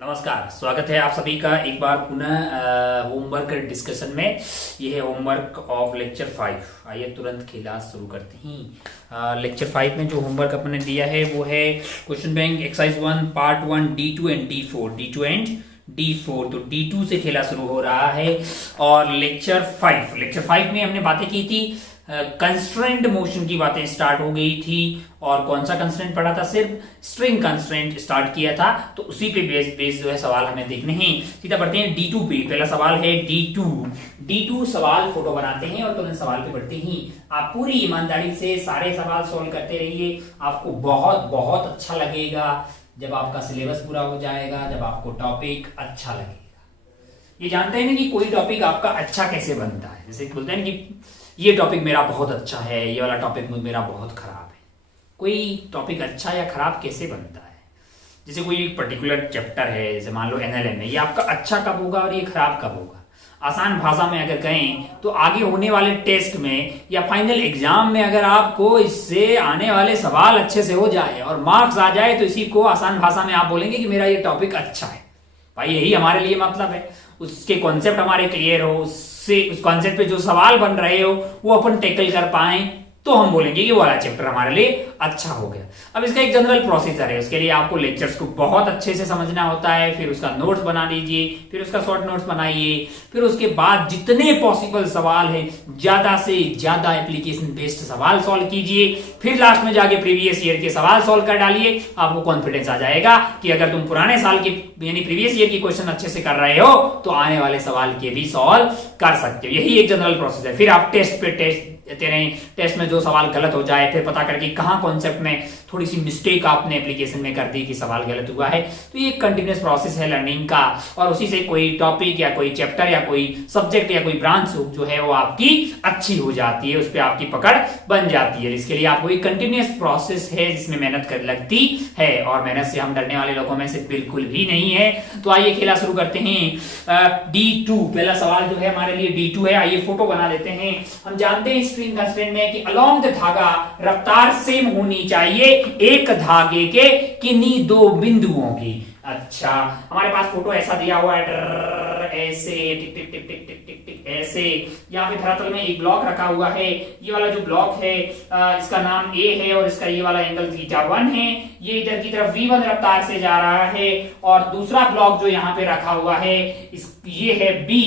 नमस्कार, स्वागत है आप सभी का एक बार पुनः होमवर्क डिस्कशन में। ये है होमवर्क ऑफ लेक्चर 5। आइए तुरंत क्लास शुरू करते हैं। लेक्चर 5 में जो होमवर्क अपने दिया है वो है question bank exercise 1 part 1 D2 and D4। तो D2 से खेला शुरू हो रहा है। और लेक्चर 5 में हमने बातें की थी, कंस्ट्रेंट मोशन की बातें स्टार्ट हो गई थी। और कौन सा कंस्ट्रेंट पढ़ा था? सिर्फ स्ट्रिंग कंस्ट्रेंट स्टार्ट किया था। तो उसी पे बेस जो है सवाल हमें देखने हैं। सीधा बढ़ते हैं D2 पे। पहला सवाल है D2 सवाल फोटो बनाते हैं और तुरंत सवाल पे बढ़ते हैं। आप पूरी ईमानदारी से सारे सवाल सॉल्व करते रहिए, आपको बहुत बहुत अच्छा लगेगा जब आपका सिलेबस पूरा हो जाएगा, जब आपको टॉपिक अच्छा लगेगा। ये जानते हैं ना कि कोई टॉपिक आपका अच्छा कैसे बनता है। जैसे बोलते हैं कि ये टॉपिक मेरा बहुत अच्छा है, ये वाला टॉपिक मेरा बहुत खराब है। कोई टॉपिक अच्छा या खराब कैसे बनता है? जैसे कोई पर्टिकुलर चैप्टर है, जैसे मान लो NLM है, ये आपका अच्छा कब होगा और ये खराब कब होगा? आसान भाषा में अगर कहें तो आगे होने वाले टेस्ट में या फाइनल एग्जाम में अगर आपको इससे आने वाले सवाल अच्छे से हो जाए और मार्क्स आ जाए तो इसी को आसान भाषा में आप बोलेंगे कि मेरा ये टॉपिक अच्छा है। भाई यही हमारे लिए मतलब है, उसके कॉन्सेप्ट हमारे क्लियर हो, उससे उस कॉन्सेप्ट पे जो सवाल बन रहे हो वो अपन टैकल कर पाए तो हम बोलेंगे कि वो वाला चैप्टर हमारे लिए अच्छा हो गया। अब इसका एक जनरल प्रोसीजर है, उसके लिए आपको लेक्चर्स को बहुत अच्छे से समझना होता है, फिर उसका नोट्स बना लीजिए, फिर उसका शॉर्ट नोट्स बनाइए, फिर उसके बाद जितने पॉसिबल सवाल है ज्यादा से ज्यादा एप्लीकेशन बेस्ड सवाल सॉल्व कीजिए, फिर लास्ट में जाके प्रीवियस ईयर के सवाल सॉल्व कर डालिए। आपको कॉन्फिडेंस आ जाएगा कि अगर तुम पुराने साल के यानी प्रीवियस ईयर की क्वेश्चन अच्छे से कर रहे हो तो आने वाले सवाल के भी सॉल्व कर सकते हो। यही एक जनरल प्रोसीजर। फिर आप टेस्ट में जो सवाल गलत हो जाए फिर पता करके कहां कॉन्सेप्ट में थोड़ी सी मिस्टेक आपने एप्लीकेशन में कर दी कि सवाल गलत हुआ है। तो ये एक कंटिन्यूअस प्रोसेस है लर्निंग का, और उसी से कोई टॉपिक या कोई चैप्टर या कोई सब्जेक्ट या कोई ब्रांच जो है वो आपकी अच्छी हो जाती है, उस पर आपकी पकड़ बन जाती है। इसके लिए आपको एक कंटिन्यूअस प्रोसेस है जिसमें मेहनत कर लगती है, और मेहनत से हम डरने वाले लोगों में से बिल्कुल भी नहीं है। तो आइए खेला शुरू करते हैं। D2 पहला सवाल जो है हमारे लिए D2 है। आइए फोटो बना देते हैं। हम जानते हैं स्ट्रिंग कंस्ट्रेंट में कि अलोंग द धागा रफ्तार सेम होनी चाहिए एक धागे के किन्हीं दो बिंदुओं की। अच्छा, हमारे पास फोटो ऐसा दिया हुआ है, ऐसे टिक टिक टिक टिक टिक टिक टिक ऐसे। यहाँ पे धरातल में एक ब्लॉक रखा हुआ है। ये वाला जो ब्लॉक है इसका नाम A है और इसका ये वाला एंगल θ1 है। ये इधर की तरफ V1 रफ्तार से जा रहा है, और दूसरा ब्लॉक जो यहाँ पे रखा हुआ है ये है B,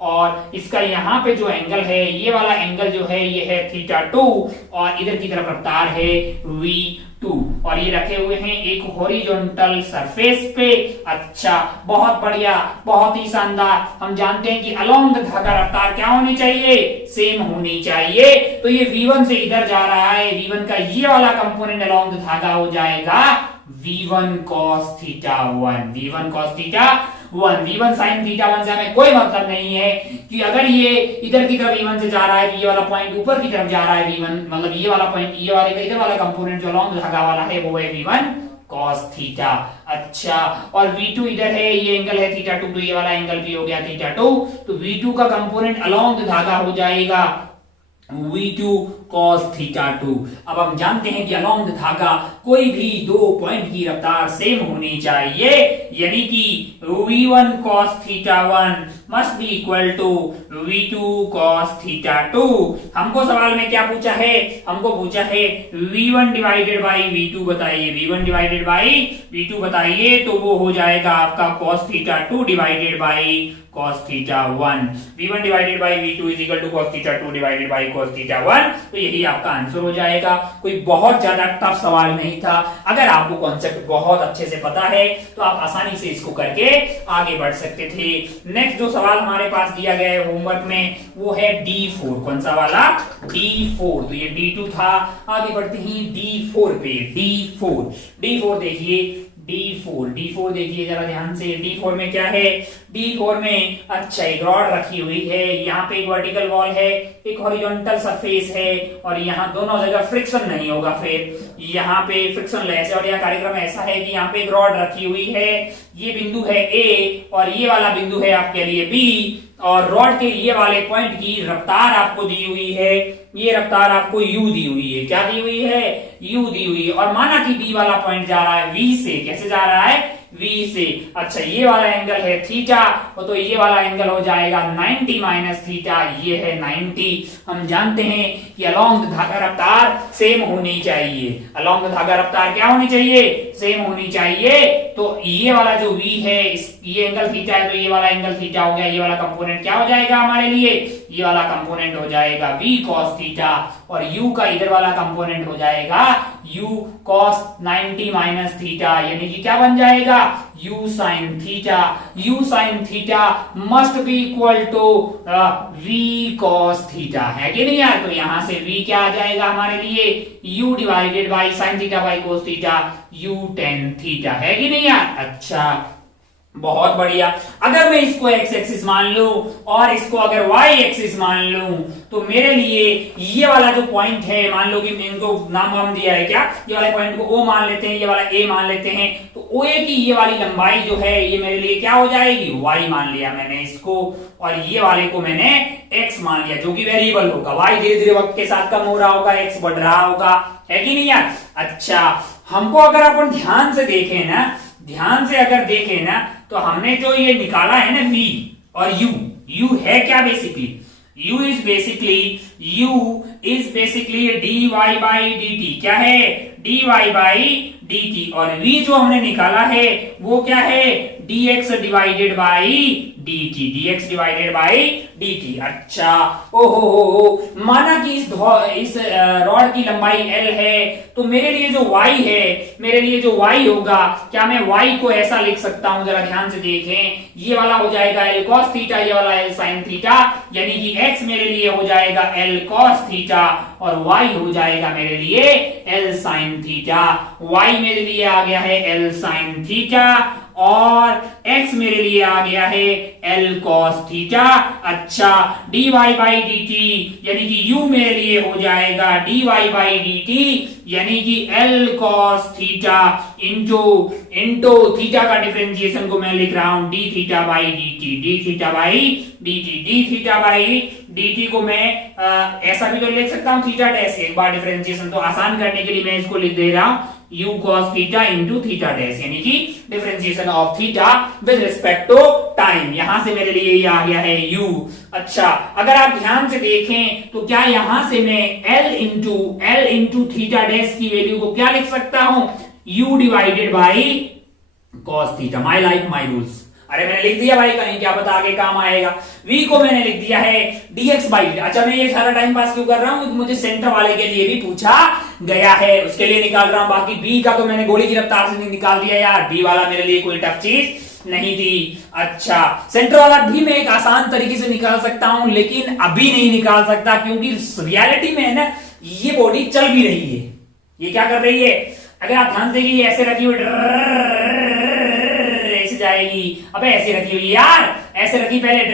और इसका यहाँ पे जो एंगल है ये वाला एंगल जो है ये है θ2, और इधर की तरफ रफ्तार है V2, और ये रखे हुए हैं एक हॉरिजॉन्टल सरफेस पे। अच्छा, बहुत बढ़िया, बहुत ही शानदार। हम जानते हैं कि अलोंग द धागा रफ्तार क्या होनी चाहिए? सेम होनी चाहिए। तो ये V1 से इधर जा रहा है, V1 का ये वाला कंपोनेंट अलोंग द धागा हो जाएगा V1 cos θ1। V1 cos θ1, V1 sin θ1 से हमें कोई मतलब नहीं है कि अगर ये इधर की तरफ V1 से जा रहा है, ये वाला पॉइंट ऊपर की तरफ जा रहा है V1, मतलब ये वाला पॉइंट, ये वाले का इधर वाला कंपोनेंट जो अलोंग धागा वाला है वो है V1 cos θ। अच्छा, और V2 इधर है, ये एंगल है θ2, तो ये वाला एंगल भी हो गया θ2। तो V2 का कंपोनेंट अलोंग धागा हो जाएगा V2 cos θ2। अब हम जानते हैं कि अलोंग धागा कोई भी दो पॉइंट की रफ्तार सेम होनी चाहिए, यानी कि V1 cos θ1 must be equal to V2 cos θ2। हमको सवाल में क्या पूछा है? हमको पूछा है V1 डिवाइडेड बाई V2 बताइए। V1 डिवाइडेड बाई V2 बताइए, तो वो हो जाएगा आपका cos θ2 divided by cos θ1। V1 divided by V2 is equal to cos θ2 divided by cos θ1। तो यही आपका आंसर हो जाएगा। कोई बहुत ज्यादा टफ सवाल नहीं था। अगर आपको कॉन्सेप्ट बहुत अच्छे से पता है तो आप आसानी से इसको करके आगे बढ़ सकते थे। नेक्स्ट जो सवाल हमारे पास दिया गया है होमवर्क में वो है D4। कौन सा वाला? D4। तो ये D2 था। आगे बढ़ते हैं D4 पे। D4 देखिए, D4 देखिए जरा ध्यान से। D4 में क्या है? D4 में अच्छा एक रॉड रखी हुई है, यहाँ पे एक वर्टिकल वॉल है, एक हॉरिजॉन्टल सरफेस है, और यहाँ दोनों जगह फ्रिक्शन नहीं होगा, फिर यहाँ पे फ्रिक्शन लेस है। और यह कार्यक्रम ऐसा है कि यहाँ पे एक रॉड रखी हुई है, ये बिंदु है A और ये वाला बिंदु है आपके लिए B, और रॉड के ये वाले पॉइंट की रफ्तार आपको दी हुई है। ये रफ्तार आपको u दी हुई है। क्या दी हुई है? u दी हुई है। और माना कि B वाला पॉइंट जा रहा है V से। कैसे जा रहा है? V से। अच्छा ये वाला एंगल है थीटा, तो ये वाला एंगल हो जाएगा 90 माइनस थीटा, ये है 90। हम जानते हैं कि अलोंग द धागा रफ्तार सेम होनी चाहिए, अलोंग द धागा रफ्तार क्या होनी चाहिए, सेम होनी चाहिए। तो ये वाला जो V है, ये एंगल थीटा है, तो ये वाला एंगल थीटा हो गया, ये वाला कंपोनेंट क्या हो जाएगा हमारे लिए, ये वाला कंपोनेंट हो जाएगा V cos थीटा, और U का इधर वाला कंपोनेंट हो जाएगा U cos 90 माइनस थीटा, यानी कि क्या बन जाएगा U sin theta. U sin theta must be equal to V cos theta, है कि नहीं यार। तो यहां से V क्या आ जाएगा हमारे लिए, U divided by sin theta by cos theta, U tan theta, है कि नहीं यार। अच्छा बहुत बढ़िया। अगर मैं इसको x एक्सिस मान लूं और इसको अगर y एक्सिस मान लूं, तो मेरे लिए ये वाला जो पॉइंट है, मान लो कि इनको नाम वाम दिया है क्या, ये वाले पॉइंट को O मान लेते हैं, ये वाला A मान लेते हैं, तो OA की ये वाली लंबाई जो है ये मेरे लिए क्या हो जाएगी, y मान लिया मैंने इसको, और ये वाले को मैंने x मान लिया जो कि वेरिएबल होगा। y धीरे धीरे वक्त के साथ कम हो रहा होगा, x बढ़ रहा होगा, है कि नहीं यार। अच्छा हमको अगर अपन ध्यान से देखें ना, ध्यान से अगर देखें ना, तो हमने जो ये निकाला है ना V और U है क्या basically, U is basically dy by dt, क्या है dy बाई dt, और V जो हमने निकाला है वो क्या है dx डिवाइडेड बाई dt। अच्छा ओहो, माना कि इस रॉड की लंबाई L है, तो मेरे लिए जो y है, मेरे लिए जो y होगा, क्या मैं y को ऐसा लिख सकता हूं, जरा ध्यान से देखें, ये वाला हो जाएगा L cos थीटा, ये वाला L sin थीटा, यानी कि x मेरे लिए हो जाएगा L cos थीटा और y हो जाएगा मेरे लिए L sin थीटा। y मेरे लिए आ गया है L sin थीटा और x मेरे लिए आ गया है L cos थीटा। अच्छा dy बाई dt, यानी कि u मेरे लिए हो जाएगा dy बाई dt, यानी कि L cos theta into theta का डिफरेंशिएशन को मैं लिख रहा हूं d थीटा बाई dt को मैं ऐसा भी तो लिख सकता हूं थीटा डैश, एक बार डिफरेंशिएशन तो आसान करने के लिए मैं इसको लिख दे रहा हूं u cos theta into theta dash, यानी कि differentiation of theta with respect to time. यहां से मेरे लिए ये आ गया है u। अच्छा अगर आप ध्यान से देखें तो क्या यहां से मैं L इंटू थीटा डैश की वैल्यू को क्या लिख सकता हूं, u divided by cos theta. My life my rules. अरे मैंने लिख दिया भाई, कहीं क्या पता आगे काम आएगा। v को मैंने लिख दिया है dx बाई dt। अच्छा मैं ये सारा टाइम पास क्यों कर रहा हूं, मुझे सेंटर वाले के लिए भी पूछा गया है, उसके लिए निकाल रहा हूं। बाकी b का तो मैंने गोली की रफ्तार से निकाल दिया यार, b वाला मेरे लिए कोई टफ चीज नहीं थी। अच्छा सेंटर वाला भी मैं एक आसान तरीके से निकाल सकता हूं, लेकिन अभी नहीं निकाल सकता क्योंकि रियलिटी में है ना, ये बॉडी चल भी रही है। ये क्या कर रही है, अगर आप ध्यान देंगे ऐसे रखी हुई ऐसे जाएगी, अबे ऐसे रखी हुई यार, ऐसे रखी पहले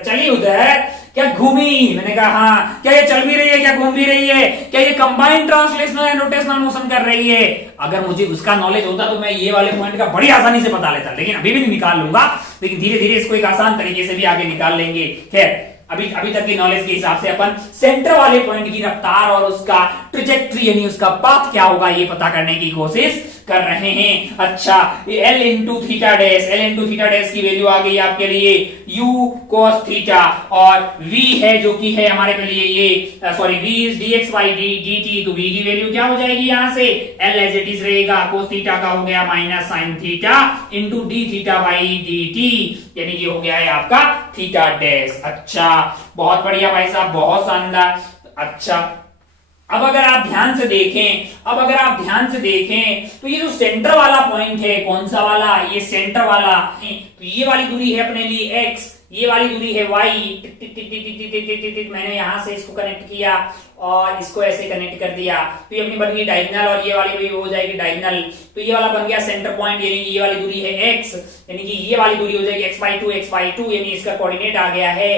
चली उधर, क्या घूमी, मैंने कहा हाँ, क्या ये चल भी रही है, क्या घूम भी रही है, क्या ये combined translational and rotational motion कर रही है। अगर मुझे उसका नॉलेज होता तो मैं ये वाले पॉइंट का बड़ी आसानी से पता लेता, लेकिन अभी भी नहीं निकाल लूंगा, लेकिन धीरे धीरे इसको एक आसान तरीके से भी आगे निकाल लेंगे। खैर अभी तक की नॉलेज के हिसाब से अपन सेंटर वाले पॉइंट की रफ्तार और उसका ट्रेजेक्टरी यानी उसका पाथ क्या होगा ये पता करने की कोशिश कर रहे हैं। अच्छा L इंटू थीटा डैश की वैल्यू आ गई आपके लिए U cos थीटा, और V है जो कि है हमारे के लिए ये sorry V is dx by dt, तो V की वैल्यू क्या हो जाएगी यहां से L एज इट इज रहेगा, cos थीटा का हो गया minus sine theta into d theta by dt, यानी कि हो गया है आपका थीटा डैश। अच्छा बहुत बढ़िया भाई साहब, बहुत शानदार। अच्छा अब अगर आप ध्यान से देखें तो ये जो सेंटर वाला पॉइंट है, कौन सा वाला, ये सेंटर वाला, तो ये वाली दूरी है अपने लिए x, ये वाली दूरी है y। मैंने यहां से इसको कनेक्ट किया और इसको ऐसे कनेक्ट कर दिया, तो ये अपनी बन गई डायगोनल और ये वाली भी हो जाएगी डायगोनल, तो ये वाला बन गया सेंटर पॉइंट, यानी ये वाली दूरी है x, यानी कि ये वाली दूरी हो जाएगी x बाई टू, यानी इसका कोऑर्डिनेट आ गया है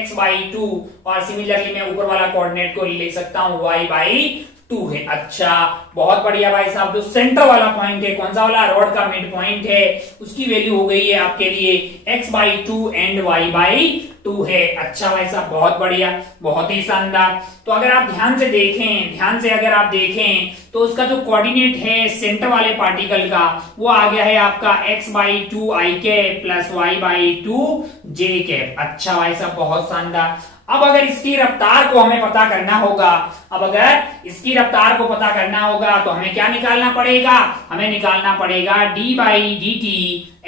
x बाई टू, और सिमिलरली मैं ऊपर वाला कोऑर्डिनेट को लिख सकता हूं y बाई 2 है। अच्छा बहुत बढ़िया भाई साहब, जो सेंटर वाला पॉइंट है, कौन सा वाला, रॉड का मिड पॉइंट है, उसकी वैल्यू हो गई है आपके लिए x by 2 and y by 2 है। अच्छा भाई साहब, बहुत बढ़िया, बहुत ही शानदार। तो अगर आप ध्यान से अगर आप देखें तो उसका जो कोऑर्डिनेट है सेंटर वाले पार्टिकल का, वो आ गया है आपका x/2 i cap plus y/2 j cap. अच्छा भाई साहब, बहुत शानदार। अब अगर इसकी रफ्तार को हमें पता करना होगा, तो हमें क्या निकालना पड़ेगा? हमें निकालना पड़ेगा d/dt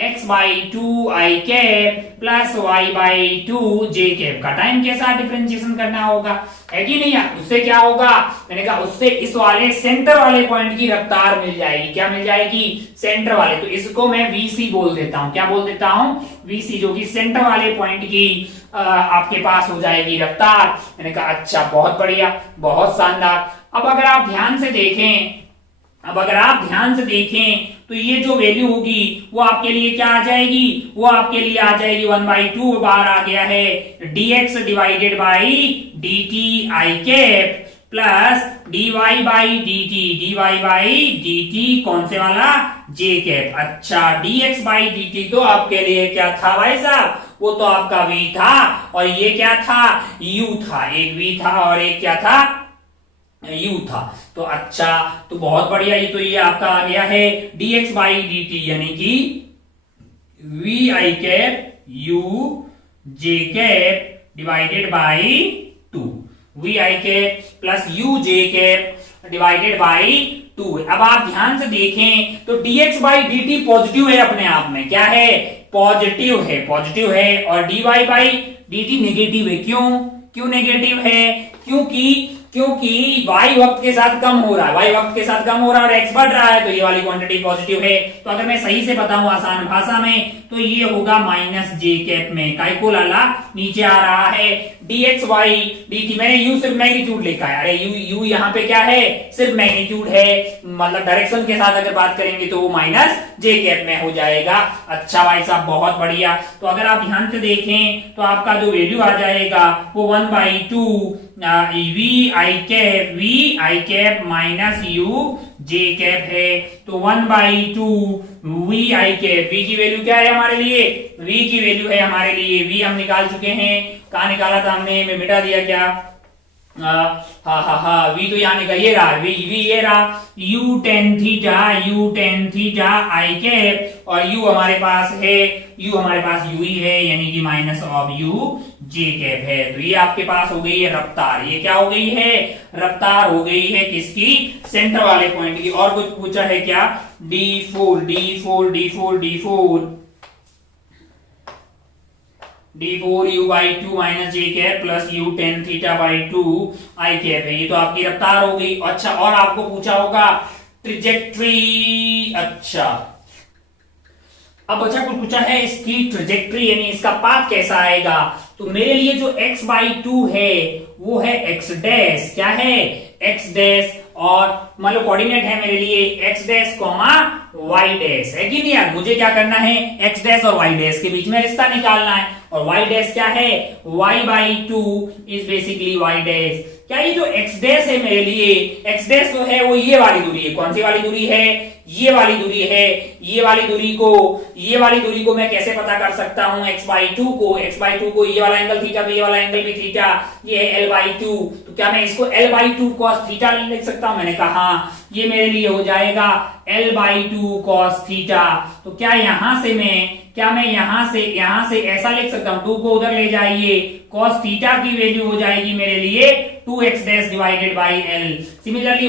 x/2 i cap plus y/2 j cap का टाइम के साथ डिफरेंशिएशन करना होगा, है कि नहीं यार? उससे क्या होगा? मैंने कहा उससे इस वाले सेंटर वाले पॉइंट की रफ्तार मिल जाएगी। क्या मिल जाएगी? सेंटर वाले। तो इसको मैं vc बोल देता हूं। क्या बोल देता हूं? vc, जो कि सेंटर वाले पॉइंट की आपके पास हो जाएगी रफ्तार। मैंने कहा अच्छा, बहुत बढ़िया, बहुत शानदार। अब अगर आप ध्यान से देखें तो ये जो वैल्यू होगी वो आपके लिए क्या आ जाएगी? वो आपके लिए आ जाएगी 1/2 बार आ गया है dx divided by dt i cap plus dy/dt कौन से वाला? j cap. अच्छा, dx/dt तो आपके लिए क्या था भाई साहब? वो तो आपका v था, और ये क्या था? u था। एक v था और एक क्या था? u था। तो अच्छा, तो बहुत बढ़िया। ये आपका आ गया है dx/dt, यानी कि vi cap u j cap divided by 2, vi cap plus u j cap divided by 2। अब आप ध्यान से देखें तो dx/dt पॉजिटिव है अपने आप में। क्या है? पॉजिटिव है। और dy/dt नेगेटिव है। क्यों नेगेटिव है? क्योंकि y वक्त के साथ कम हो रहा है और x बढ़ रहा है, तो ये वाली क्वांटिटी पॉजिटिव है। तो अगर मैं सही से बताऊं आसान भाषा में, तो ये होगा माइनस j कैप में। काय को लाला नीचे आ रहा है dx/dt। मैंने u सिर्फ मैग्नीट्यूड लिखा है। अरे u यहाँ पे क्या है? सिर्फ मैग्नीट्यूड है, मतलब डायरेक्शन के साथ अगर बात करेंगे तो वो माइनस j कैप में हो जाएगा। अच्छा भाई साहब, बहुत बढ़िया। तो अगर आप ध्यान से देखें तो आपका जो वैल्यू आ जाएगा वो 1/2 v i cap minus u j cap है। तो 1/2 v i कैप। v की वैल्यू क्या है हमारे लिए? v की वैल्यू है हमारे लिए, v हम निकाल चुके हैं। कहाँ निकाला था हमने? मैं मिटा दिया क्या? v तो यहाँ निकाल, ये रहा v ये रहा u tan theta i cap, और u हमारे पास u ही है, यानी कि minus of u j cap है। तो ये आपके पास हो गई है रफ्तार। ये क्या हो गई है? रफ्तार हो गई है किसकी? सेंटर वाले पॉइंट की। और कुछ पूछा है क्या? d4 u/2 minus j cap plus u tan θ/2 i cap है। ये तो आपकी रफ्तार हो गई। अच्छा, और आपको पूछा होगा ट्रिजेक्ट्री। अच्छा, अब बच्चा कुछ पूछा है इसकी ट्रिजेक्ट्री, यानी इसका पाथ कैसा आएगा। तो मेरे लिए जो x/2 है वो है x डैश। क्या है? x डैश, और मान लो कोऑर्डिनेट है मेरे लिए x dash comma y dash, है कि नहीं यार? मुझे क्या करना है? x डैश और y डैश के बीच में रिश्ता निकालना है। और y डैश क्या है? y/2 is basically y dash. क्या ये जो x डैश है मेरे लिए, x डैश जो है वो ये वाली दूरी है। कौन सी वाली दूरी है? ये वाली दूरी है। ये वाली दूरी को मैं कैसे पता कर सकता हूं? x/2 को ये वाला एंगल थीटा पे, ये वाला एंगल भी थीटा, ये है l/2। तो क्या मैं इसको l/2 cos थीटा लिख सकता हूं? मैंने कहा हाँ, ये मेरे लिए हो जाएगा l/2 cos थीटा। तो क्या मैं यहां से ऐसा लिख सकता हूं? 2 को उधर ले जाइए, cos थीटा की वैल्यू हो जाएगी मेरे लिए 2x dash divided by l। Similarly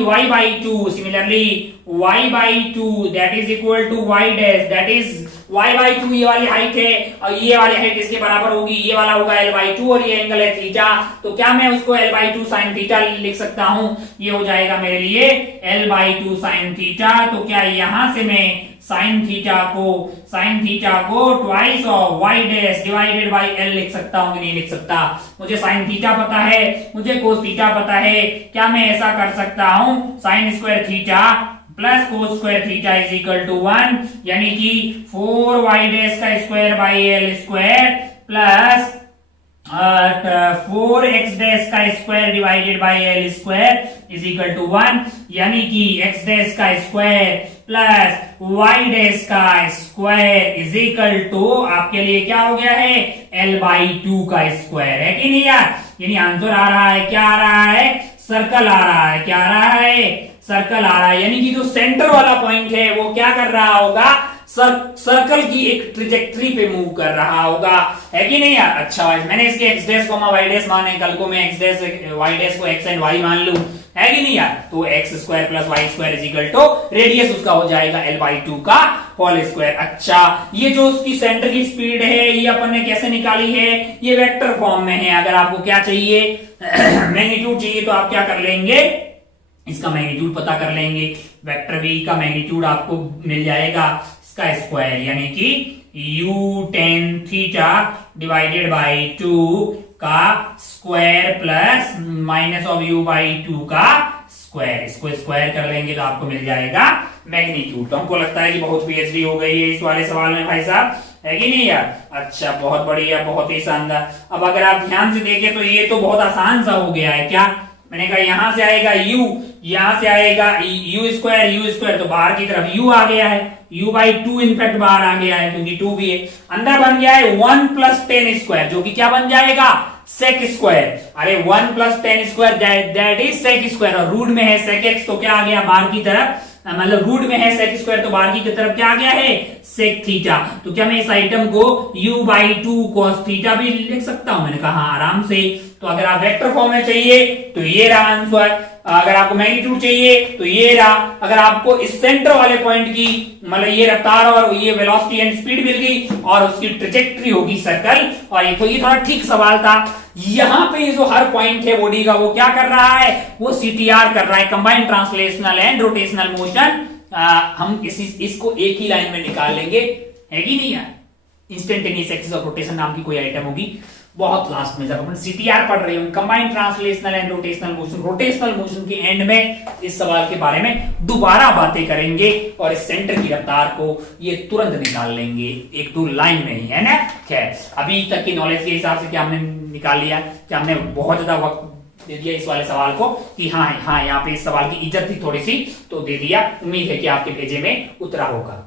y/2 that is equal to y dash, that is y/2 ये वाली हाइट है, और ये वाली हाइट इसके बराबर होगी, ये वाला होगा l/2, और ये एंगल है थीटा। तो क्या मैं उसको l/2 sin थीटा लिख सकता हूं? ये हो जाएगा मेरे लिए l/2 sin थीटा। तो क्या यहां से मैं sin थीटा को twice of y dash divided by l लिख सकता हूं कि नहीं लिख सकता? मुझे sin थीटा पता है, मुझे cos थीटा पता है। क्या मैं ऐसा कर सकता हूं? sin square theta plus cos square theta is equal to 1, यानी कि 4y डैश का square by l square plus 4x dash का square divided by L square is equal to 1, यानी कि x डैश का स्क्वायर प्लस y डैश का square is equal to आपके लिए क्या हो गया है, l/2 का स्क्वायर, है कि नहीं यार। यानी आंसर आ रहा है, क्या आ रहा है, सर्कल आ रहा है, क्या आ रहा है, सर्कल आ रहा है। यानी कि जो सेंटर वाला पॉइंट है वो क्या कर रहा होगा, सर्कल की एक ट्रिजेक्टरी पे मूव कर रहा होगा, है कि नहीं यार। अच्छा मैंने इसके x डैश को y डैश माने, कल को मैं x डैश y डैश को x एंड y मान लूं, है कि नहीं यार। तो x square plus y square is equal to radius उसका हो जाएगा l/2 का होल स्क्वायर। अच्छा ये जो उसकी सेंटर की स्पीड है ये अपन ने कैसे निकाली है, ये वेक्टर फॉर्म में है। अगर आपको क्या चाहिए मैग्नीट्यूड चाहिए तो आप क्या कर लेंगे, इसका मैग्नीट्यूड पता कर लेंगे। वेक्टर v का मैग्नीट्यूड आपको मिल जाएगा इसका स्क्वायर, यानी कि u tan theta divided by 2 का square plus minus of u by 2 का स्क्वायर। इसको स्क्वायर कर लेंगे तो आपको मिल जाएगा मैग्नीट्यूड। तो हमको लगता है कि बहुत पीएचडी हो गई है इस वाले सवाल में भाई साहब, है कि नहीं यार। अच्छा बहुत बढ़िया, बहुत ही शानदार। अब अगर आप ध्यान से देखें तो ये तो बहुत आसान सा हो गया है। क्या मैंने कहा, यहां से आएगा u, यहां से आएगा u स्क्वायर तो बाहर की तरफ u आ गया है, u/2 इनफैक्ट बाहर आ गया है क्योंकि 2 भी है। अंदर बन गया है 1 + 10 स्क्वायर, जो कि क्या बन जाएगा, सेक स्क्वायर। अरे 1 + 10 square that is sec square, और रूट में है सेक एक्स तो क्या आ गया बाहर की तरफ, मतलब रूट में है सेक स्क्वायर तो बाहर की तरफ क्या आ गया है, सेक थीटा। तो क्या मैं इस आइटम को u/2 cos थीटा भी लिख सकता हूं, मैंने कहा आराम से। तो अगर आप वेक्टर फॉर्म में चाहिए तो ये रहा आंसर, अगर आपको मैग्नीट्यूड चाहिए तो ये रहा, अगर आपको इस सेंटर वाले पॉइंट की मतलब ये रफ्तार और ये वेलोसिटी एंड स्पीड मिल गई और उसकी ट्रेजेक्टरी होगी सर्कल, और ये तो ये थोड़ा ठीक सवाल था। यहां पे ये जो हर पॉइंट है बॉडी का वो क्या कर रहा है, वो सीटीआर कर रहा है, combined translational and rotational motion. हम इसको एक ही लाइन में निकाल लेंगे, है कि नहीं यार। इंस्टेंटेनियस एक्सिस ऑफ रोटेशन नाम की कोई आइटम होगी बहुत लास्ट में, जब अपन सीटीआर पढ़ रहे हो, combined translational and rotational motion, rotational motion के एंड में इस सवाल के बारे में दोबारा बातें करेंगे और इस सेंटर की रफ्तार को ये तुरंत निकाल लेंगे एक दो लाइन में ही, है ना। खैर अभी तक की नॉलेज के हिसाब से क्या हमने निकाल लिया, कि हमने बहुत ज्यादा वक्त दे दिया इस वाले सवाल को कि हाँ हाँ यहाँ पे इस सवाल की इज्जत थी थोड़ी सी तो दे दिया। उम्मीद है कि आपके भेजे में उतरा होगा।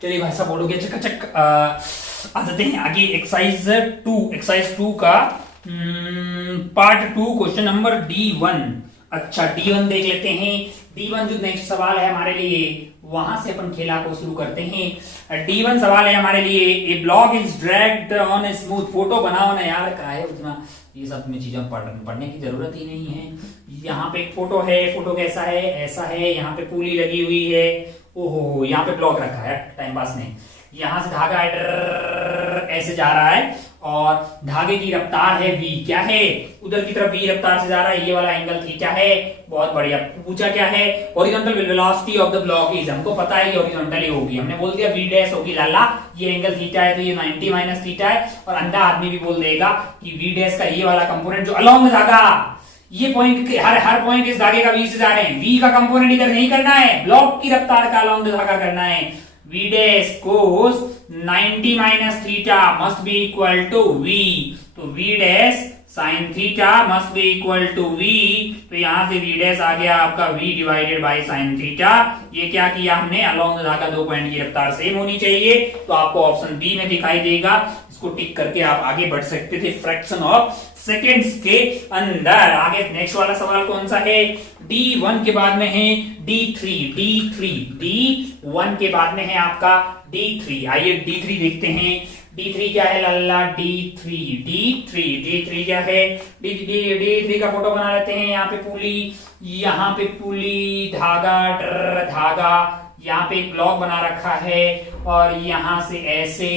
चलिए भाई साहब बोलोगे चक आ जाते हैं आगे। एक्सरसाइज 2 का पार्ट 2 क्वेश्चन नंबर D1। अच्छा D1 देख लेते हैं। D1 जो नेक्स्ट सवाल है हमारे लिए, वहां से अपन खेला को शुरू करते हैं। D1 सवाल है हमारे लिए, a block is dragged on a smooth, photo बनाओ ना यार, का है उतना ये सब में चीजें पढ़ने की जरूरत ही नहीं है। यहाँ पे एक फोटो है, फोटो कैसा है, ऐसा है, यहाँ पे पुली लगी हुई है, ओहो यहाँ पे ब्लॉक रखा है टाइम पास में, यहां से धागा ऐसे जा रहा है और धागे की रफ्तार है v, क्या है उधर की तरफ v रफ्तार से जा रहा है, ये वाला एंगल थीटा है। बहुत बढ़िया। पूछा क्या है, horizontal velocity of the block is, हमको पता है ये हॉरिजॉन्टल ही होगी, हमने बोल दिया v डैश होगी लाला, ये एंगल थीटा है तो ये 90 माइनस थीटा है, और अंधा आदमी भी बोल देगा कि v डैश का ये वाला कंपोनेंट जो अलोंग धागा, ये पॉइंट हर पॉइंट इस धागे का v से जा रहे हैं, v का कंपोनेंट इधर नहीं करना है, ब्लॉक की रफ्तार का अलोंग धागा करना है। v dash cos 90 minus theta must be equal to v, तो v dash sine theta must be equal to v, तो यहां से v डैश आ गया आपका v divided by sine theta. ये क्या किया हमने, अलोंग धागा दो पॉइंट की रफ्तार सेम होनी चाहिए, तो आपको ऑप्शन बी में दिखाई देगा। इसको टिक करके आप आगे बढ़ सकते थे फ्रैक्शन ऑफ सेकेंड्स के अंदर। आगे नेक्स्ट वाला सवाल कौन सा है, D1 के बाद में है D1 के बाद में है आपका D3। आइए D3 देखते हैं। D3 क्या है लाला, D3 क्या है, D3 का फोटो बना लेते हैं। यहाँ पे पुली धागा, यहाँ पे एक ब्लॉक बना रखा है और यहाँ से ऐसे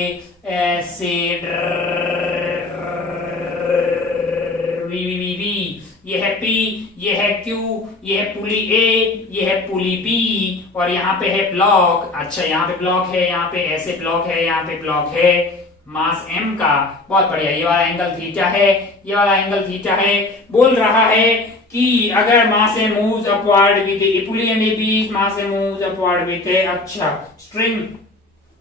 ये है P, ये है Q, ये है पुली A, ये है पुली B, और यहाँ पे है ब्लॉक। अच्छा यहाँ पे ब्लॉक है, यहाँ पे ऐसे ब्लॉक है, यहाँ पे ब्लॉक है मास M का। बहुत बढ़िया। ये वाला एंगल थीटा है, ये वाला एंगल थीटा है। बोल रहा है कि अगर mass A moves upward with a pulley and a piece, mass A moves upward with a, अच्छा स्ट्रिंग,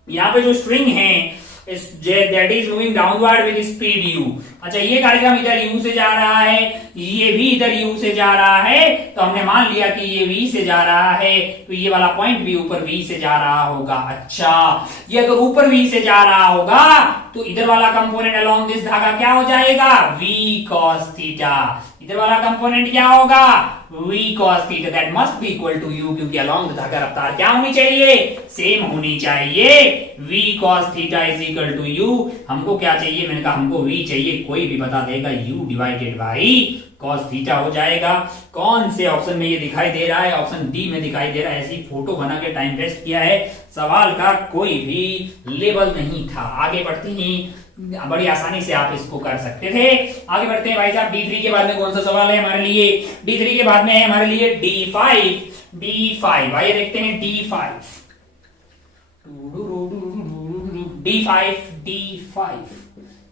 यहाँ पे जो स्ट्रिंग है that is moving downward with speed u, अच्छा ये कार्यक्रम इधर u से जा रहा है, ये भी इधर u से जा रहा है, तो हमने मान लिया कि ये v से जा रहा है, तो ये वाला पॉइंट भी ऊपर v से जा रहा होगा। अच्छा ये अगर ऊपर v से जा रहा होगा तो इधर वाला कंपोनेंट अलोंग दिस धागा क्या हो जाएगा, v cos थीटा, इधर वाला कंपोनेंट क्या होगा, v cos theta, that must be equal to u, क्योंकि अलोंग द धागा रफ्तार क्या होनी चाहिए, सेम होनी चाहिए, v cos theta is equal to u। हमको क्या चाहिए, मैंने कहा हमको v चाहिए, कोई भी बता देगा u divided by cos theta हो जाएगा। कौन से ऑप्शन में ये दिखाई दे रहा है, ऑप्शन डी में दिखाई दे रहा है। ऐसी फोटो बना के टाइम वेस्ट किया है, सवाल का कोई भी लेवल नहीं था। आगे बढ़ते ही बड़ी आसानी से आप इसको कर सकते थे। आगे बढ़ते हैं भाई साहब, D3 के बाद में कौन सा सवाल है हमारे लिए, D3 के बाद में है हमारे लिए D5। आइए देखते हैं D5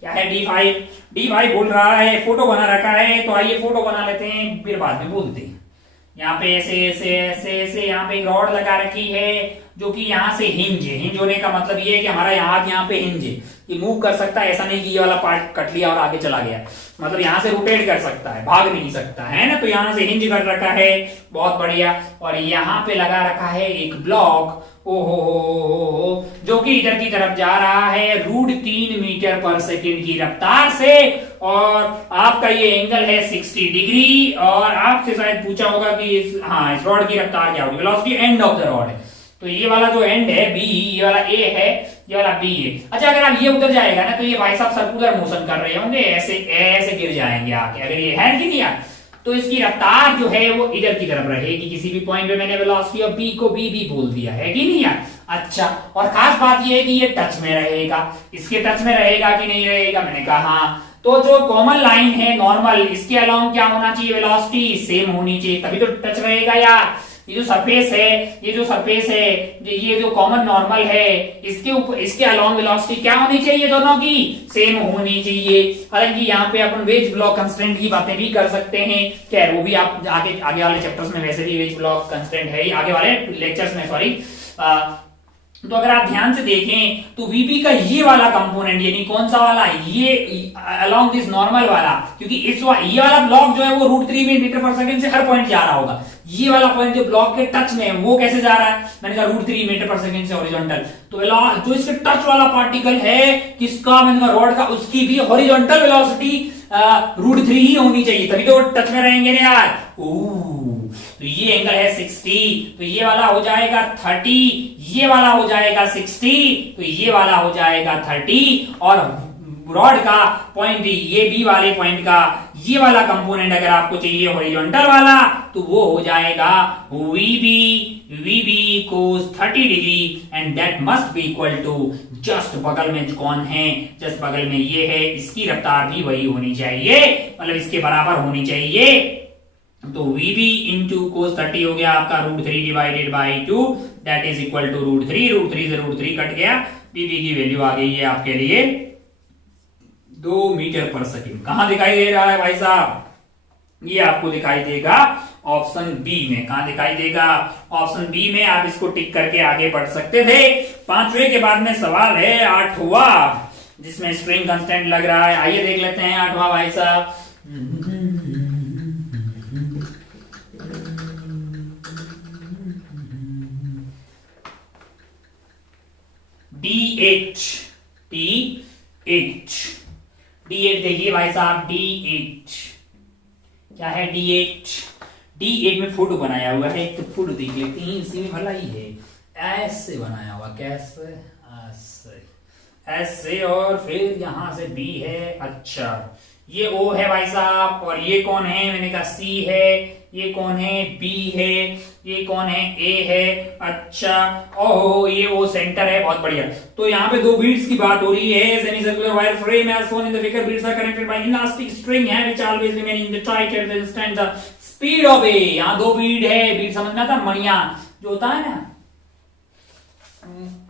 क्या है, D5 बोल रहा है, फोटो बना रखा है, तो आइए फोटो बना लेते हैं, फिर बाद में बोलते हैं। यहाँ पे ऐसे ऐसे ऐसे ऐसे यहाँ पे एक रॉड लगा रखी है जो कि यहाँ से हिंज है। हिंज होने का मतलब ये है कि हमारा यहाँ पे हिंज है, ये मूव कर सकता है, ऐसा नहीं कि ये वाला पार्ट कट लिया और आगे चला गया, मतलब यहाँ से रोटेट कर सकता है, भाग नहीं सकता है ना। तो यहाँ से हिंज कर रखा है, बहुत बढ़िया। और यहाँ पे लगा रखा है एक ब्लॉक, ओहो, जो कि इधर की तरफ जा रहा है √3 मीटर पर सेकेंड की रफ्तार से, और आपका ये एंगल है 60 डिग्री। और आपसे शायद पूछा होगा कि इस रॉड की रफ्तार क्या होगी, velocity end of the rod है। तो ये वाला जो एंड है बी, ये वाला ए है, ये वाला बी है। अच्छा अगर आप ये उधर जाएगा ना तो ये भाई साहब सर्कुलर मोशन कर रहे होंगे, ऐसे ऐसे गिर जाएंगे आके, अगर ये है कि नहीं यार, तो इसकी रफ्तार जो है वो इधर की तरफ रहेगी किसी भी पॉइंट पे। मैंने वेलोसिटी ऑफ बी को बी बोल दिया है कि नहीं यार। अच्छा और खास बात ये है कि ये टच में रहेगा, इसके टच में रहेगा कि नहीं रहेगा, मैंने कहा हाँ। तो जो कॉमन लाइन है नॉर्मल, इसके अलोंग क्या होना चाहिए, वेलोसिटी सेम होनी चाहिए, तभी तो टच रहेगा यार। ये जो सरफेस है, ये जो कॉमन नॉर्मल है, इसके ऊपर इसके अलोंग वेलोसिटी क्या होनी चाहिए, दोनों की सेम होनी चाहिए। हालांकि यहाँ पे अपन वेज ब्लॉक कंस्ट्रेंट की बातें भी कर सकते हैं, खैर वो भी आप आगे वाले चैप्टर्स में वैसे भी वेज ब्लॉक कंस्ट्रेंट है, आगे वाले लेक्चर्स में, सॉरी। तो अगर आप ध्यान से देखें तो वीपी का ये वाला कंपोनेंट, यानी कौन सा वाला, ये अलोंग दिस नॉर्मल वाला, क्योंकि ये वाला ब्लॉक जो है वो √3 मीटर पर सेकंड से हर पॉइंट जा रहा होगा। ये वाला पॉइंट जो ब्लॉक के टच में है वो कैसे जा रहा है, मैंने कहा √3 मीटर पर सेकंड से हॉरिजॉन्टल। तो जो इसके टच वाला पार्टिकल है किसका, मैंने कहा रॉड का, उसकी भी हॉरिजॉन्टल वेलोसिटी √3 ही होनी चाहिए, तभी तो टच में रहेंगे ना यार। तो ये एंगल है 60, तो ये वाला हो जाएगा 30, ये वाला हो जाएगा 60, तो ये वाला हो जाएगा 30। और रॉड का पॉइंट, ये बी वाले पॉइंट का ये वाला कंपोनेंट अगर आपको चाहिए हॉरिजॉन्टल वाला, तो वो हो जाएगा VB cos 30 degree, and that must be equal to, just बगल में कौन है, जस्ट बगल में ये है, इसकी रफ्तार भी वही होनी चाहिए, मतलब इसके बराबर होनी चाहिए। तो VB इंटू cos 30 हो गया आपका √3 divided by 2, that is equal to √3 से √3 कट गया, VB की वैल्यू आ गई है आपके लिए 2 मीटर पर सेकंड। कहां दिखाई दे रहा है भाई साहब, ये आपको दिखाई देगा ऑप्शन बी में। कहां दिखाई देगा, ऑप्शन बी में। आप इसको टिक करके आगे बढ़ सकते थे। 5वें के बाद में सवाल है 8वां, जिसमें स्ट्रिंग कांस्टेंट लग रहा है। आइए देख लेते हैं 8वां भाई साहब। D8 देखिए भाई साहब, D8 क्या है, D8 में फोटो बनाया हुआ है, एक तो फोटो देख लेते हैं, इसी में भला ही है, ऐसे बनाया हुआ, कैसे, ऐसे, और फिर यहां से B है, अच्छा ये O है भाई साहब, और ये कौन है, मैंने कहा C है, ये कौन है, B है, ये कौन है, A है, अच्छा, ओहो ये O सेंटर है, बहुत बढ़िया। तो यहाँ पे 2 बीड्स की बात हो रही है, semi circular wire frame as shown in the figure, beads are connected by elastic string है which always remain in the tight at the instant the speed of A। यहाँ 2 बीड है, बीड समझ में आता, मणिया जो होता है ना,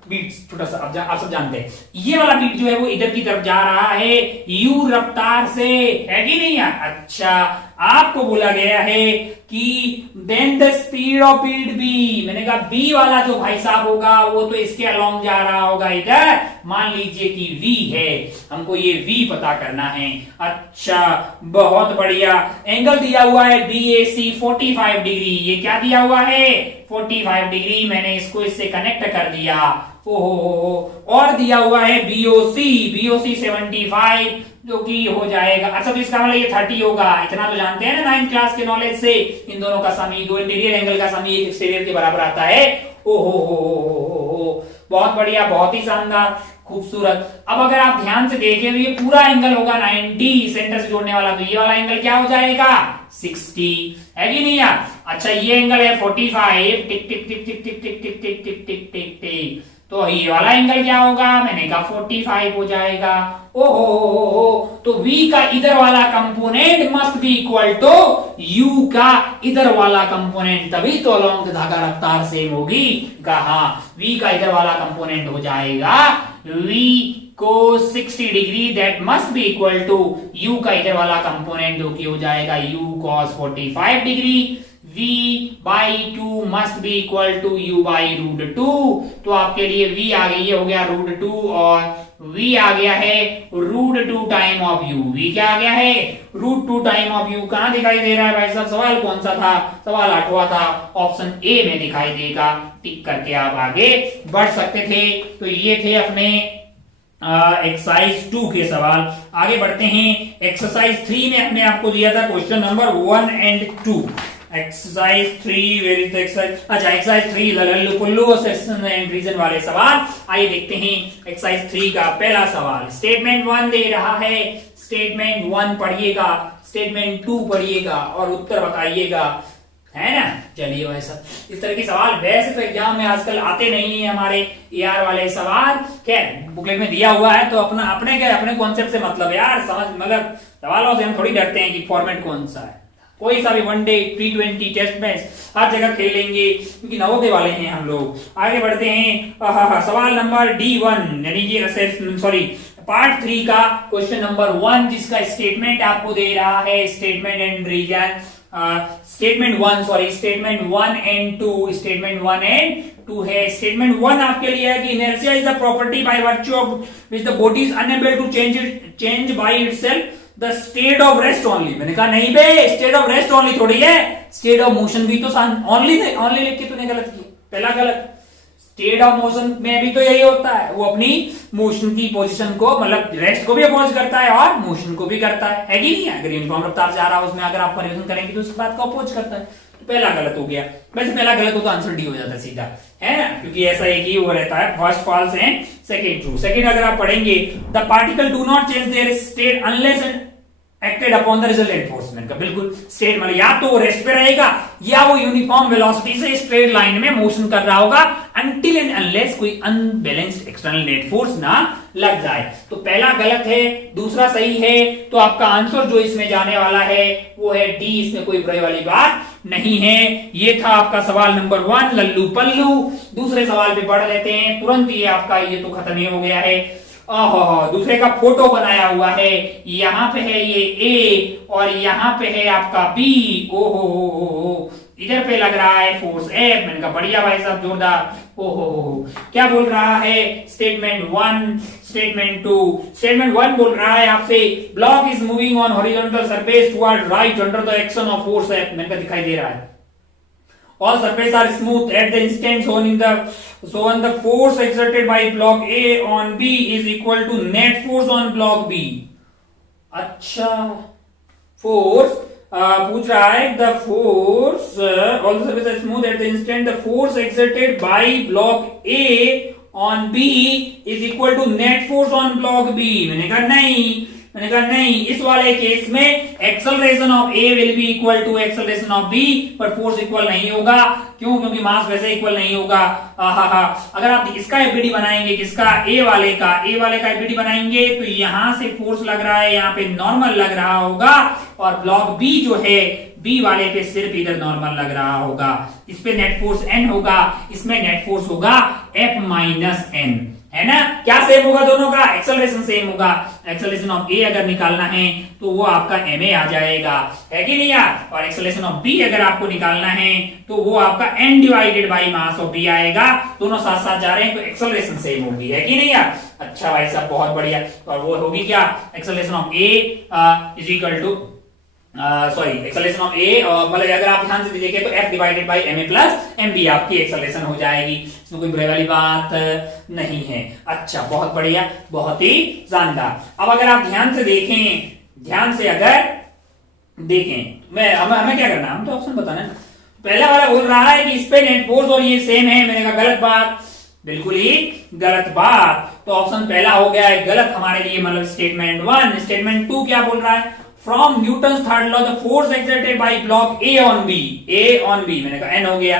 बीट छोटा सा आप सब जानते हैं, ये वाला बीट जो है वो इधर की तरफ जा रहा है यू रफ्तार से, है कि नहीं है? अच्छा, आपको बोला गया है कि then the speed of bead B, मैंने कहा बी वाला जो भाई साहब होगा वो तो इसके अलोंग जा रहा होगा इधर, मान लीजिए कि वी है, हमको ये वी पता करना है। अच्छा, बहुत बढ़िया, एंगल दिया हुआ है BAC 45 डिग्री, ये क्या दिया हुआ है 45 डिग्री, मैंने इसको इससे कनेक्ट कर दिया। ओहो, और दिया हुआ है BOC 75 जो कि हो जाएगा, अच्छा तो इसका मतलब ये 30 होगा, इतना तो जानते हैं ना 9th क्लास के नॉलेज से, इन दोनों का समी, दो इंटीरियर एंगल का समी एक एक्सटीरियर के बराबर आता है। ओहो, बहुत बढ़िया, बहुत ही शानदार, खूबसूरत। अब अगर आप ध्यान से देखें तो ये पूरा एंगल होगा 90 सेंटर से जोड़ने वाला, तो ये वाला एंगल क्या हो जाएगा 60, है कि नहीं यार? अच्छा, ये एंगल है 45, टिक टिक टिक टिक टिक टिक टिक टिक टिक टिक टिक टिक, तो ये वाला एंगल क्या होगा, मैंने कहा 45 हो जाएगा। ओहो, तो V का इधर वाला component must be equal to U का इधर वाला कंपोनेंट, तभी तो अलोंग धागा रफ्तार सेम होगी। कहा V का इधर वाला कंपोनेंट हो जाएगा V को 60 degree, that must be equal to U का इधर वाला कंपोनेंट जो कि हो जाएगा U cos 45 degree, V by 2 must be equal to U by √2, तो आपके लिए V आ गई है, हो गया √2 और V आ गया है √2 टाइम ऑफ U। V क्या आ गया है √2 टाइम ऑफ U। कहां दिखाई दे रहा है भाई साहब? सवाल कौन सा था? सवाल 8वां था, ऑप्शन ए में दिखाई देगा। टिक करके आप आगे बढ़ सकते थे। तो ये थे अपने एक्सरसाइज 2 के सवाल। आगे बढ़ते हैं, एक्सरसाइज 3 में हमने आपको दिया था question number 1 and 2। Exercise 3, where is the exercise? अच्छा, एक्सरसाइज 3 लल्लू पुल्लू और सेक्शन एंड रीजन वाले सवाल। आइए देखते हैं एक्सरसाइज 3 का पहला सवाल। स्टेटमेंट 1 दे रहा है, स्टेटमेंट 1 पढ़िएगा, स्टेटमेंट 2 पढ़िएगा और उत्तर बताइएगा, है ना? चलिए भाई साहब, इस तरह के सवाल वैसे तो एग्जाम में आजकल आते नहीं है हमारे AR वाले सवाल। खैर, बुकलेट में दिया हुआ है तो अपने कॉन्सेप्ट से मतलब यार, समझ मतलब सवालों से हम थोड़ी डरते हैं कि फॉर्मेट कौन सा है। कोई सा भी वनडे, T20 टेस्ट मैच हर जगह खेल लेंगे क्योंकि नवोदय वाले हैं हम लोग। आगे बढ़ते हैं, सवाल नंबर D1 यानी कि सॉरी पार्ट 3 का क्वेश्चन नंबर 1, जिसका स्टेटमेंट आपको दे रहा है statement and reason, statement 1 and 2, statement 1 and 2 है। स्टेटमेंट 1 आपके लिए है कि inertia is the property by virtue of which the body is unable to change by itself the state of rest only. मैंने कहा नहीं बे, स्टेट ऑफ रेस्ट ओनली थोड़ी है, स्टेट ऑफ मोशन भी तो ओनली लिख के तूने गलत किया, पहला गलत। स्टेट ऑफ मोशन में भी तो यही होता है, वो अपनी मोशन की पोजीशन को मतलब रेस्ट को भी अपोज करता है और मोशन को भी करता है कि नहीं? अगर यूनिफॉर्म रफ्तार से आ रहा है उसमें अगर आप परिवर्तन करेंगे तो उसके बाद को अपोज करता है, तो पहला गलत हो गया। वैसे पहला गलत हो तो आंसर डी हो जाता है सीधा, है ना? क्योंकि ऐसा एक ही वो रहता है, first false and second true. Second अगर आप पढ़ेंगे, the particle do not change their state unless acted upon the resultant force. मैंने कहा बिल्कुल, स्टेट मतलब या तो वो रेस्ट पे रहेगा या वो यूनिफॉर्म वेलोसिटी से स्ट्रेट लाइन में मोशन कर रहा होगा अनटिल एंड अनलेस कोई अनबैलेंस्ड एक्सटर्नल नेट फोर्स ना लग जाए। तो पहला गलत है, दूसरा सही है। तो आपका आंसर जो इसमें जाने वाला है वो है डी, इसमें कोई बुराई वाली बात नहीं है। ये था आपका सवाल नंबर 1 लल्लू पल्लू। दूसरे सवाल पे पढ़ लेते हैं तुरंत, ये आपका ये तो खत्म ही हो गया है। दूसरे का फोटो बनाया हुआ है, यहाँ पे है ये ए और यहाँ पे है आपका बी। ओहो, इधर पे लग रहा है फोर्स एफ। मैंने कहा बढ़िया भाई साहब, जोरदार। ओहो, क्या बोल रहा है स्टेटमेंट 1, स्टेटमेंट 2। स्टेटमेंट 1 बोल रहा है आपसे block is moving on horizontal surface toward right under the action of force F. मैंने कहा दिखाई दे रहा है। All surfaces are smooth at the instant shown the force exerted by block A on B is equal to net force on block B। अच्छा, force पूछ रहा है the force all the surfaces are smooth at the instant the force exerted by block A on B is equal to net force on block B। मैंने कहा नहीं, इस वाले case में acceleration of A will be equal to acceleration of B, पर force equal नहीं होगा। क्यों? क्योंकि मास वैसे इक्वल नहीं होगा। अगर आप इसका एफबीडी बनाएंगे, किसका? ए वाले का एफबीडी बनाएंगे तो यहां से फोर्स लग रहा है, यहाँ पे नॉर्मल लग रहा होगा और ब्लॉक बी जो है बी वाले पे सिर्फ इधर नॉर्मल लग रहा होगा, इस पे नेट फोर्स एन होगा, इसमें नेट फोर्स होगा एफ माइनस एन, है ना। क्या सेम होगा दोनों का, एक्सेलरेशन सेम होगा। एक्सेलरेशन ऑफ ए अगर निकालना है तो वो आपका ma आ जाएगा, है कि नहीं यार। और एक्सेलरेशन ऑफ बी अगर आपको निकालना है तो वो आपका n divided by mass of B आएगा। दोनों साथ साथ जा रहे हैं तो एक्सेलरेशन सेम होगी, है कि नहीं यार। अच्छा भाई साहब बहुत बढ़िया। और वो होगी क्या, acceleration of A is equal to acceleration of A, मतलब अगर आप ध्यान से देखें तो f डिवाइडेड बाई ma प्लस mb आपकी एक्सेलरेशन हो जाएगी। इसमें कोई बुराई वाली बात नहीं है। अच्छा बहुत बढ़िया, बहुत ही शानदार। अब अगर आप ध्यान से देखें, ध्यान से अगर देखें, मैं हमें क्या करना है, हम तो ऑप्शन बताना है। पहला वाला बोल रहा है कि इस पे नेट फोर्स और ये सेम है, मैंने कहा गलत बात, बिल्कुल ही गलत बात। तो ऑप्शन पहला हो गया है गलत हमारे लिए, मतलब स्टेटमेंट 1। स्टेटमेंट 2 क्या बोल रहा है, from Newton third law the force exerted by block A on B, मैंने कहा एन हो गया।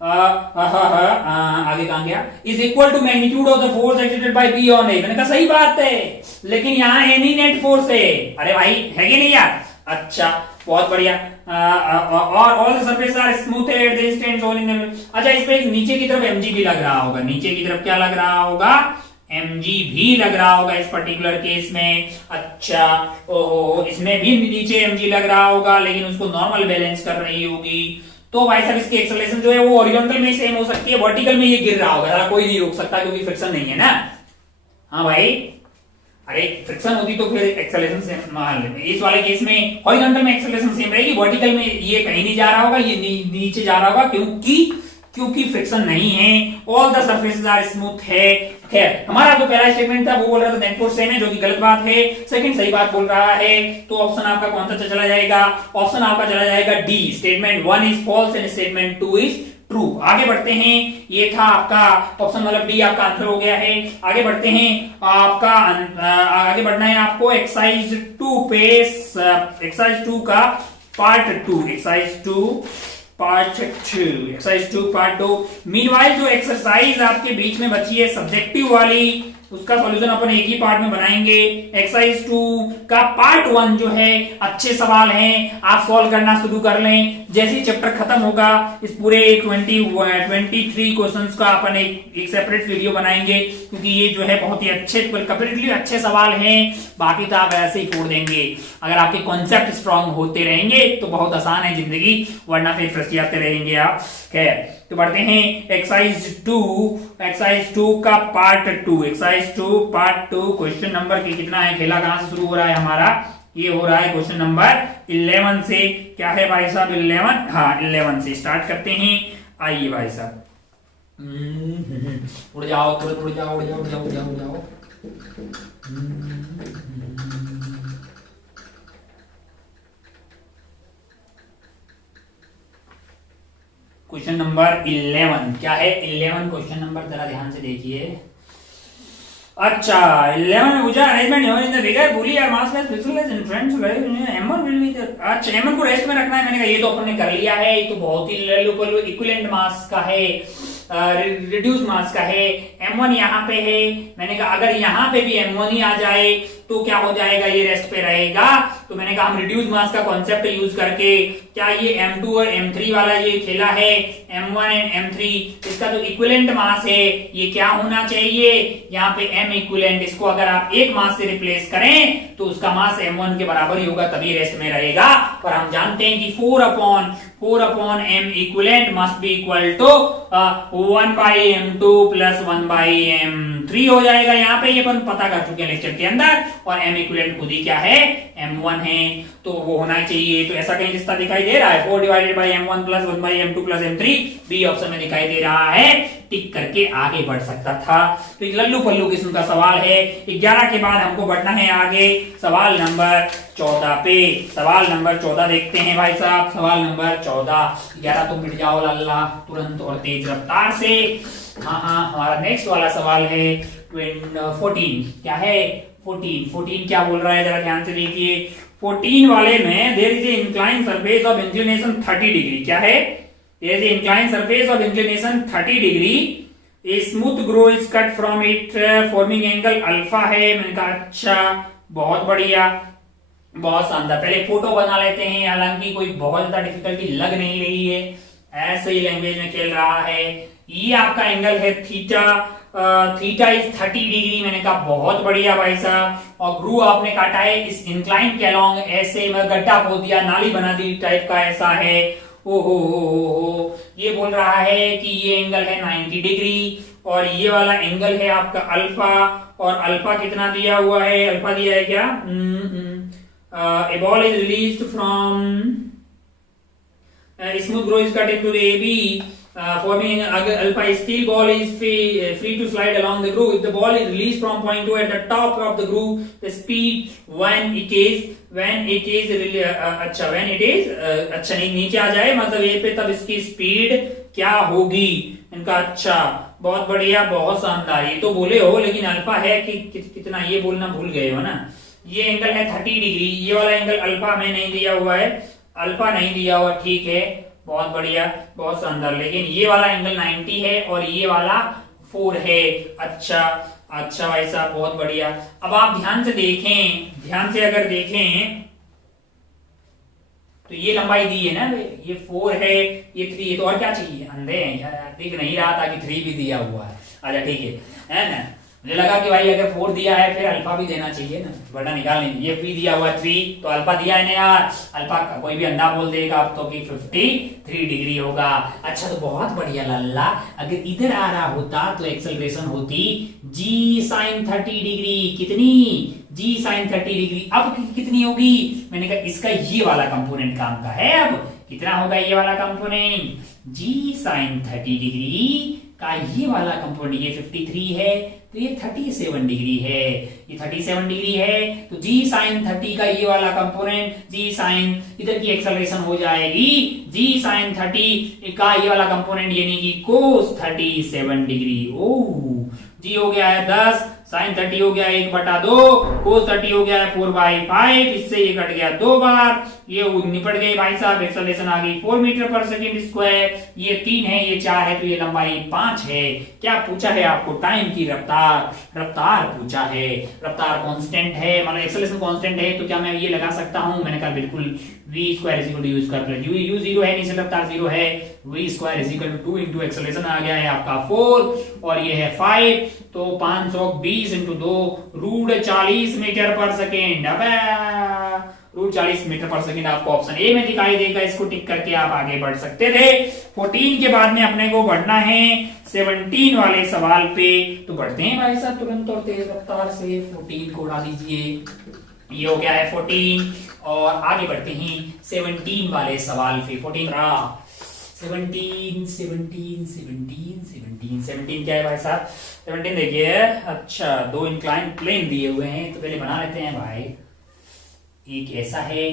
आगे कहां गया, is equal to magnitude of the force exerted by B on A, मैंने कहा सही बात है, लेकिन यहाँ एनी नेट फोर्स है। अरे भाई है कि नहीं यार। अच्छा बहुत बढ़िया। और all the surface are smooth at the instant all in. अच्छा इस पे नीचे की तरफ mg भी लग रहा होगा, नीचे की तरफ क्या लग रहा होगा, mg भी लग रहा होगा इस पर्टिकुलर केस में। अच्छा ओहो, इसमें भी नीचे mg लग रहा होगा, लेकिन उसको नॉर्मल बैलेंस कर रही होगी। तो भाई साहब इसकी एक्सेलरेशन जो है वो हॉरिजॉन्टल में सेम हो सकती है, वर्टिकल में ये गिर रहा होगा, कोई नहीं रोक सकता क्योंकि फ्रिक्शन नहीं है ना। हाँ भाई, अरे फ्रिक्शन होती तो फिर एक्सेलरेशन सेम, इस वाले केस में हॉरिजॉन्टल में एक्सेलरेशन सेम रहेगी, वर्टिकल में ये कहीं नहीं जा रहा होगा, ये नीचे जा रहा होगा, क्योंकि फ्रिक्शन नहीं है। All the surfaces are smooth है। खैर हमारा जो पहला स्टेटमेंट था वो बोल रहा था नेट फोर्स सेम है, जो कि गलत बात है। सेकंड सही बात बोल रहा है, तो ऑप्शन आपका कौन सा चला जाएगा, ऑप्शन आपका चला जाएगा D, statement 1 is false and statement 2 is true. आगे बढ़ते हैं, ये था आपका ऑप्शन, मतलब डी आपका आंसर हो गया है। आगे बढ़ते हैं, आपका आगे बढ़ना है आपको एक्सरसाइज 2 पे, एक्सरसाइज 2 का पार्ट 2, एक्सरसाइज 2 पार्ट 2। मीनवाइल जो एक्सरसाइज आपके बीच में बची है सब्जेक्टिव वाली, उसका सॉल्यूशन अपन एक ही पार्ट में बनाएंगे। एक्सरसाइज 2 का पार्ट 1 जो है अच्छे सवाल हैं, आप सॉल्व करना शुरू कर लें। जैसे ही चैप्टर खत्म होगा इस पूरे 23 क्वेश्चंस का अपन एक सेपरेट वीडियो बनाएंगे, क्योंकि ये जो है बहुत ही अच्छे कंपैरेटिवली अच्छे सवाल हैं। बाकी तो आप ऐसे ही छोड़ देंगे, अगर आपके कॉन्सेप्ट स्ट्रांग होते रहेंगे तो बहुत आसान है जिंदगी, वरना फिर फ्रस्ट्रेट रहेंगे आप। खैर तो बढ़ते हैं एक्सरसाइज 2 का part 2। Exercise 2 part 2 question number की कितना है, खेला कहां से शुरू हो रहा है हमारा, ये हो रहा है क्वेश्चन नंबर 11 से। क्या है भाई साहब 11, हाँ 11 से स्टार्ट करते हैं। आइए भाई साहब, उड़ जाओ तुरंत, उड़ जाओ उड़ जाओ उड़ जाओ उड़ जाओ उड़ जाओ। क्वेश्चन नंबर 11 क्या है, 11 क्वेश्चन नंबर जरा ध्यान से देखिए। अच्छा 11 में पूछा अरेंजमेंट इन द फिगर बोली यार मास लेस पिक्सेलेस in front m1 will be. अच्छा m1 को रेस्ट में रखना है, मैंने कहा ये तो अपन ने कर लिया है, ये तो बहुत ही इक्विवेलेंट मास का है, रिड्यूस मास का है। m1 यहाँ पे है, मैंने कहा अगर यहाँ पे भी m1 ही आ जाए तो क्या हो जाएगा, ये रेस्ट पे रहेगा। तो मैंने कहा हम रिड्यूस मास का कॉन्सेप्ट यूज करके, क्या ये m2 और m3 वाला ये खेला है, m1 एंड m3, इसका जो इक्विवेलेंट मास है ये क्या होना चाहिए, यहाँ पे m इक्विवेलेंट, इसको अगर आप एक मास से रिप्लेस करें तो उसका मास m1 के बराबर ही होगा, तभी रेस्ट में रहेगा। पर हम जानते हैं कि 4 upon m equivalent must be equal to 1/m2 plus 1/m3 हो जाएगा। यहाँ पे ये अपन पता कर चुके हैं लेक्चर के अंदर, और m इक्विवेलेंट खुद ही क्या है, m1 है, तो वो होना चाहिए। तो ऐसा कहीं रिश्ता दिखाई दे रहा है, 4 divided by m1 plus 1/m2 plus m3, B option में दिखाई दे रहा है। टिक करके आगे बढ़ सकता था। तो एक लल्लू पल्लू किस्म का सवाल है। 11 के बाद हमको बढ़ना है आगे सवाल नंबर 14 पे। सवाल नंबर 14 देखते हैं भाई साहब, सवाल नंबर 14। 11 तो मिट जाओ लल्ला तुरंत और तेज रफ्तार से। हाँ हमारा नेक्स्ट वाला सवाल है 14। क्या है 14 क्या बोल रहा है, जरा ध्यान से देखिए। 14 वाले में there is a incline surface of inclination 30 degree. क्या है, there is a incline surface of inclination 30 degree, a smooth groove is cut from it forming angle alpha है। मैंने कहा अच्छा बहुत बढ़िया। बहुत शानदार। पहले फोटो बना लेते हैं, हालांकि कोई बहुत ज्यादा डिफिकल्टी लग नहीं रही है, ऐसे ही लैंग्वेज में खेल रहा है। ये आपका एंगल है थीटा, थीटा इज 30 डिग्री। मैंने कहा बहुत बढ़िया भाई साहब। और ग्रू आपने काटा है इस इंक्लाइन के अलोंग, ऐसे में गड्ढा खोद दिया, नाली बना दी टाइप का, ऐसा है। ओ हो, ये बोल रहा है कि ये एंगल है 90 डिग्री और ये वाला एंगल है आपका अल्फा। और अल्फा कितना दिया हुआ है, अल्फा दिया है क्या? A ball is released from smooth groove is cut into the AB, forming alpha. Steel ball is free to slide along the groove. If the ball is released from point 2 at the top of the groove, the speed when it is अच्छा नहीं, नीचे आ जाए मतलब ये पे, तब इसकी speed क्या होगी इनका। अच्छा, बहुत बढ़िया, बहुत शानदार। ये तो बोले हो, लेकिन अल्फा है कि कितना ये बोलना भूल गए हो ना। ये एंगल है 30 डिग्री, ये वाला एंगल अल्फा में नहीं दिया हुआ है, अल्फा नहीं दिया हुआ, ठीक है, बहुत बढ़िया, बहुत शानदार। लेकिन ये वाला एंगल 90 है और ये वाला 4 है। अच्छा अच्छा भाई साहब, बहुत बढ़िया। अब आप ध्यान से देखें, ध्यान से अगर देखें तो ये लंबाई दी है ना, ये 4 है, ये 3 है, तो और क्या चाहिए? अंधे हैं यार, दिख नहीं रहा था कि 3 भी दिया हुआ है। अच्छा ठीक है ना। मुझे लगा कि भाई अगर 4 दिया है फिर अल्फा भी देना चाहिए ना, वरना निकाल नहीं। ये भी दिया हुआ 3, तो अल्फा दिया है ना यार। अल्फा का कोई भी अंडा बोल देगा अब तो कि 53 डिग्री होगा। अच्छा, तो बहुत बढ़िया लल्ला। अगर इधर आ रहा होता तो एक्सेलरेशन होती g sin 30 डिग्री। कितनी? g sin 30 degree. अब कितनी होगी? मैंने कहा इसका ये वाला कंपोनेंट काम का है। अब कितना होगा ये वाला कंपोनेंट? g sin 30 डिग्री का ये वाला कंपोनेंट, ये 53 है तो ये 37 डिग्री है, ये 37 डिग्री है। तो g sin 30 का ये वाला कंपोनेंट, g sin, इधर की एक्सेलरेशन हो जाएगी g sin 30 का ये वाला कंपोनेंट, यानी कि cos 37 डिग्री। ओह, g हो गया है 10, sin 30 हो गया 1/2, cos 30 हो गया है 4/5, इससे ये कट गया 2 बार, ये निपट गए भाई साहब। एक्सेलरेशन आ गई 4 मीटर पर सेकेंड स्क्वायर। ये 3 है, ये 4 है, तो ये लंबाई 5 है। क्या पूछा है आपको? टाइम की रफ्तार, रफ्तार पूछा है। रफ्तार कांस्टेंट है, मतलब एक्सेलरेशन कांस्टेंट है, तो क्या मैं ये लगा सकता हूं? मैंने कहा बिल्कुल, v square is equal to u square plus u 0 है, नीचे रफ्तार 0 है, v square is equal to 2 into acceleration आ गया है आपका 4 और ये है 5, तो 520 into 2 root 40 metre per second. अब रूट 40 मीटर पर सेकेंड आपको ऑप्शन ए में दिखाई देगा। इसको टिक करके आप आगे बढ़ सकते थे। 14 के बाद में अपने को बढ़ना है 17 वाले सवाल पे, तो बढ़ते हैं भाई साहब तुरंत और तेज रफ्तार से। 14 को उड़ा दीजिए, ये हो गया है 14 और आगे बढ़ते हैं 17 वाले सवाल पे। 17 क्या है भाई साहब? 17 देखिए, अच्छा 2 इंक्लाइन प्लेन दिए हुए हैं, तो पहले बना लेते हैं भाई। एक ऐसा है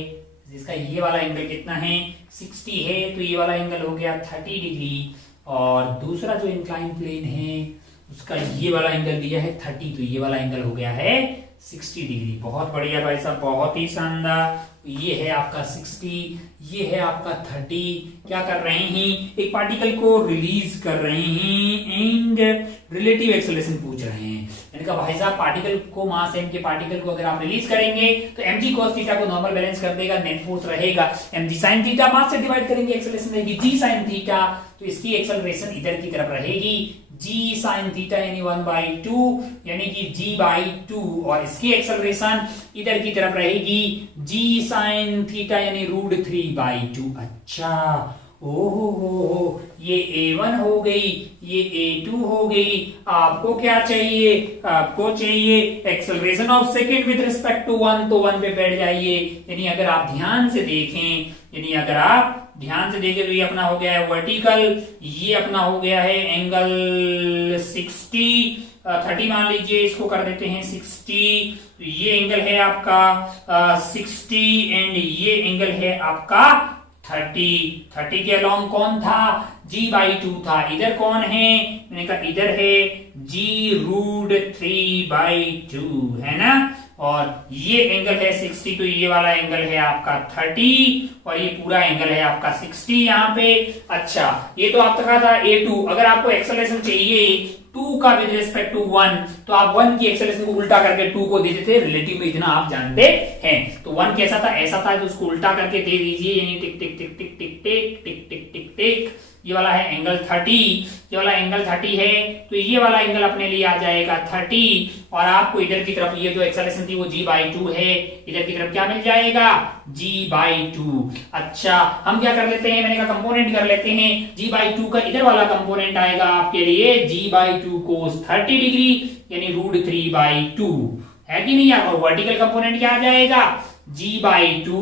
जिसका ये वाला एंगल कितना है? 60 है, तो ये वाला एंगल हो गया 30 डिग्री। और दूसरा जो इंक्लाइन प्लेन है उसका ये वाला एंगल दिया है 30, तो ये वाला एंगल हो गया है 60 डिग्री। बहुत बढ़िया भाई साहब, बहुत ही शानदार। ये है आपका 60, ये है आपका 30। क्या कर रहे हैं? एक पार्टिकल को रिलीज कर रहे हैं एंड रिलेटिव एक्सेलरेशन पूछ रहे हैं। मैंने कहा भाई साहब पार्टिकल को, मास m के पार्टिकल को अगर आप रिलीज करेंगे तो mg cos थीटा को नॉर्मल बैलेंस कर देगा, नेट फोर्स रहेगा mg sin थीटा, मास से डिवाइड करेंगे, एक्सेलरेशन रहेगी g sin थीटा, तो इसकी एक्सेलरेशन इधर की तरफ रहेगी g sin थीटा यानी 1/2 यानी कि g/2, और इसकी एक्सेलरेशन इधर की तरफ रहेगी g sin थीटा यानी √3/2। अच्छा, ओहो, ये A1 हो गई, ये A2 हो गई। आपको क्या चाहिए? आपको चाहिए acceleration of second with respect to 1, तो 1 पे बैठ जाइए। यानी अगर आप ध्यान से देखें, तो ये अपना हो गया है वर्टिकल, ये अपना हो गया है एंगल 60, 30 मान लीजिए, इसको कर देते हैं 60। तो ये एंगल है आपका 60 एंड ये एंगल है आपका 30 के अलोंग कौन था? g/2 था। इधर कौन है? मैंने कहा इधर है g√3/2 है ना। और ये एंगल है 60, तो ये वाला एंगल है आपका 30 और ये पूरा एंगल है आपका 60 यहाँ पे। अच्छा, ये तो आप तक था A2। अगर आपको एक्सेलरेशन चाहिए 2 का विद रिस्पेक्ट टू 1, तो आप 1 की एक्सेलरेशन को उल्टा करके 2 को दे देते, रिलेटिव में इतना आप जानते हैं। तो 1 कैसा था, ऐसा था, तो उसको उल्टा करके दे दीजिए, यानी टिक टिक टिक टिक टिक टिक टिक टिक टिक टिक। ये वाला है एंगल 30, ये वाला एंगल 30 है, तो ये वाला एंगल अपने लिए आ जाएगा 30, और आपको इधर की तरफ ये जो एक्सेलरेशन थी वो g/2 है, इधर की तरफ क्या मिल जाएगा, g/2। अच्छा, हम क्या कर लेते हैं, मैंने कहा कंपोनेंट कर लेते हैं, g/2 का इधर वाला कंपोनेंट आएगा आपके लिए g/2 cos 30 डिग्री, यानी √3/2 है कि नहीं। और वर्टिकल कंपोनेंट क्या आ जाएगा, g/2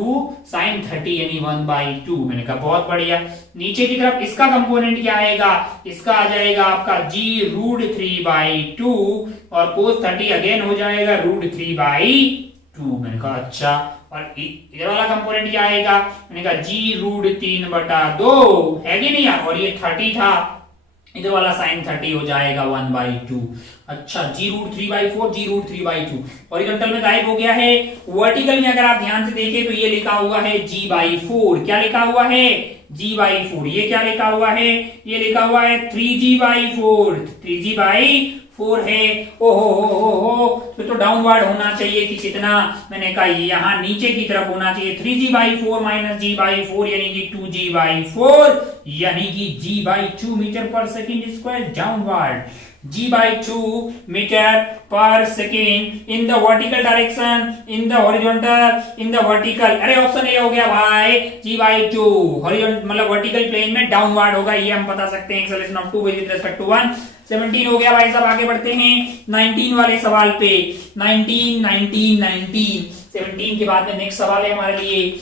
sin 30 यानी 1/2। मैंने कहा बहुत बढ़िया। नीचे की तरफ इसका कंपोनेंट क्या आएगा, इसका आ जाएगा आपका g √3/2, और cos 30 अगेन हो जाएगा √3/2। मैंने कहा अच्छा, और इधर वाला कंपोनेंट क्या आएगा, मैंने कहा g √3/2 है कि नहीं, और ये 30 था, इधर वाला sin 30 हो जाएगा 1/2। अच्छा, g √3/4, g √3/2, हॉरिजॉन्टल में गायब हो गया है। वर्टिकल में अगर आप ध्यान से देखें तो ये लिखा हुआ है g/4, क्या लिखा हुआ है, g/4। ये क्या लिखा हुआ है, ये लिखा हुआ है 3g/4, 3g/4 है। ओहो, तो डाउनवर्ड होना चाहिए कि कितना, मैंने कहा यहाँ नीचे की तरफ होना चाहिए, 3g/4 माइनस g/4 यानी कि 2g/4, यानी कि g/2 metre per second square downward, g/2 metre per second in the vertical direction, in the horizontal, in the vertical. अरे ऑप्शन ए हो गया भाई, g/2 हॉरिजॉन्टल मतलब वर्टिकल प्लेन में डाउनवर्ड होगा, ये हम बता सकते हैं। Acceleration of 2 with respect to 1। 17 हो गया भाई साहब, आगे बढ़ते हैं 19 वाले सवाल पे। 19 17 के बाद में नेक्स्ट सवाल है हमारे लिए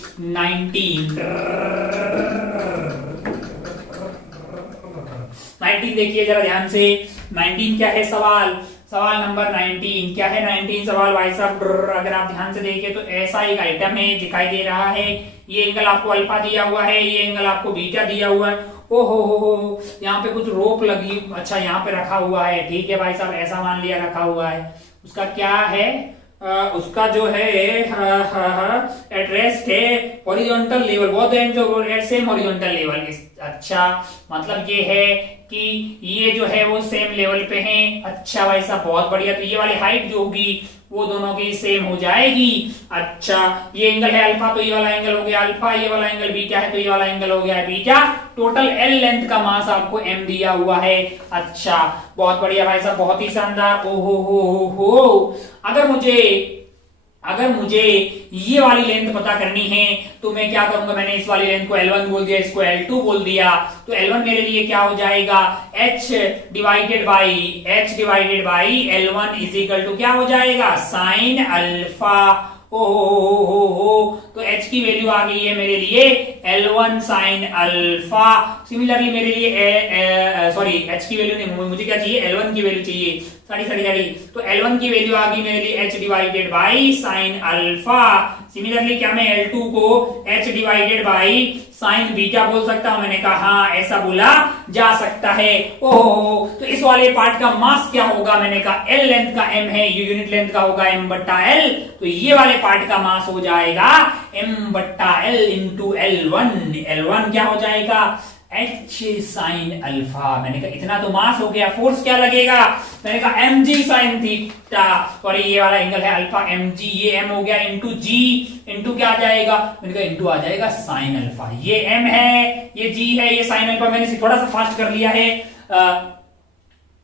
19 देखिए जरा ध्यान से। 19 क्या है सवाल, सवाल नंबर 19 क्या है, 19 सवाल भाई साहब, अगर आप ध्यान से देखें तो ऐसा एक आइटम है दिखाई दे रहा है, ये एंगल आपको अल्फा दिया हुआ है, ये एंगल आपको बीटा दिया हुआ है। ओहो, यहाँ पे कुछ रोप लगी, अच्छा यहाँ पे रखा हुआ है, ठीक है भाई साहब, ऐसा मान लिया रखा हुआ है। उसका क्या है, उसका जो है एट है horizontal level, both ends at same horizontal level. अच्छा, मतलब ये है कि ये जो है वो सेम लेवल पे हैं। अच्छा भाई साहब बहुत बढ़िया, तो ये वाली हाइट जो होगी वो दोनों की सेम हो जाएगी। अच्छा, ये एंगल है अल्फा, तो ये वाला एंगल हो गया अल्फा, ये वाला एंगल बीटा है, तो ये वाला एंगल हो गया बीटा। टोटल एल लेंथ का मास आपको एम दिया हुआ है। अच्छा, बहुत बढ़िया भाई साहब, बहुत ही शानदार। ओहो, अगर मुझे ये वाली लेंथ पता करनी है तो मैं क्या करूंगा, मैंने इस वाली लेंथ को L1 बोल दिया, इसको L2 बोल दिया, तो L1 मेरे लिए क्या हो जाएगा, h divided by L1 is equal to क्या हो जाएगा, साइन अल्फा। तो h की वैल्यू आ गई है मेरे लिए L1 साइन अल्फा। सिमिलरली मेरे लिए सॉरी h की वैल्यू नहीं, मुझे क्या चाहिए, L1 की वैल्यू चाहिए, साड़ी। तो L1 की वैल्यू आ गई मेरे लिए h divided by sine alpha. Similarly क्या मैं L2 को h divided by sine beta बोल सकता हूं, मैंने कहा हाँ ऐसा बोला जा सकता है। ओहो, तो इस वाले पार्ट का मास क्या होगा, मैंने कहा L लेंथ का m है, ये यूनिट लेंथ का होगा m/L, तो ये वाले पार्ट का मास हो जाएगा m/L इंटू L1 क्या हो जाएगा h साइन अल्फा। मैंने कहा इतना तो मास हो गया, फोर्स क्या लगेगा, मैंने कहा mg साइन थीटा, सॉरी ये वाला एंगल है अल्फा mg, ये m हो गया इंटू g, इंटू क्या आ जाएगा, मैंने कहा इंटू आ जाएगा साइन अल्फा। ये m है, ये g है, ये साइन अल्फा। मैंने थोड़ा सा फास्ट कर लिया है,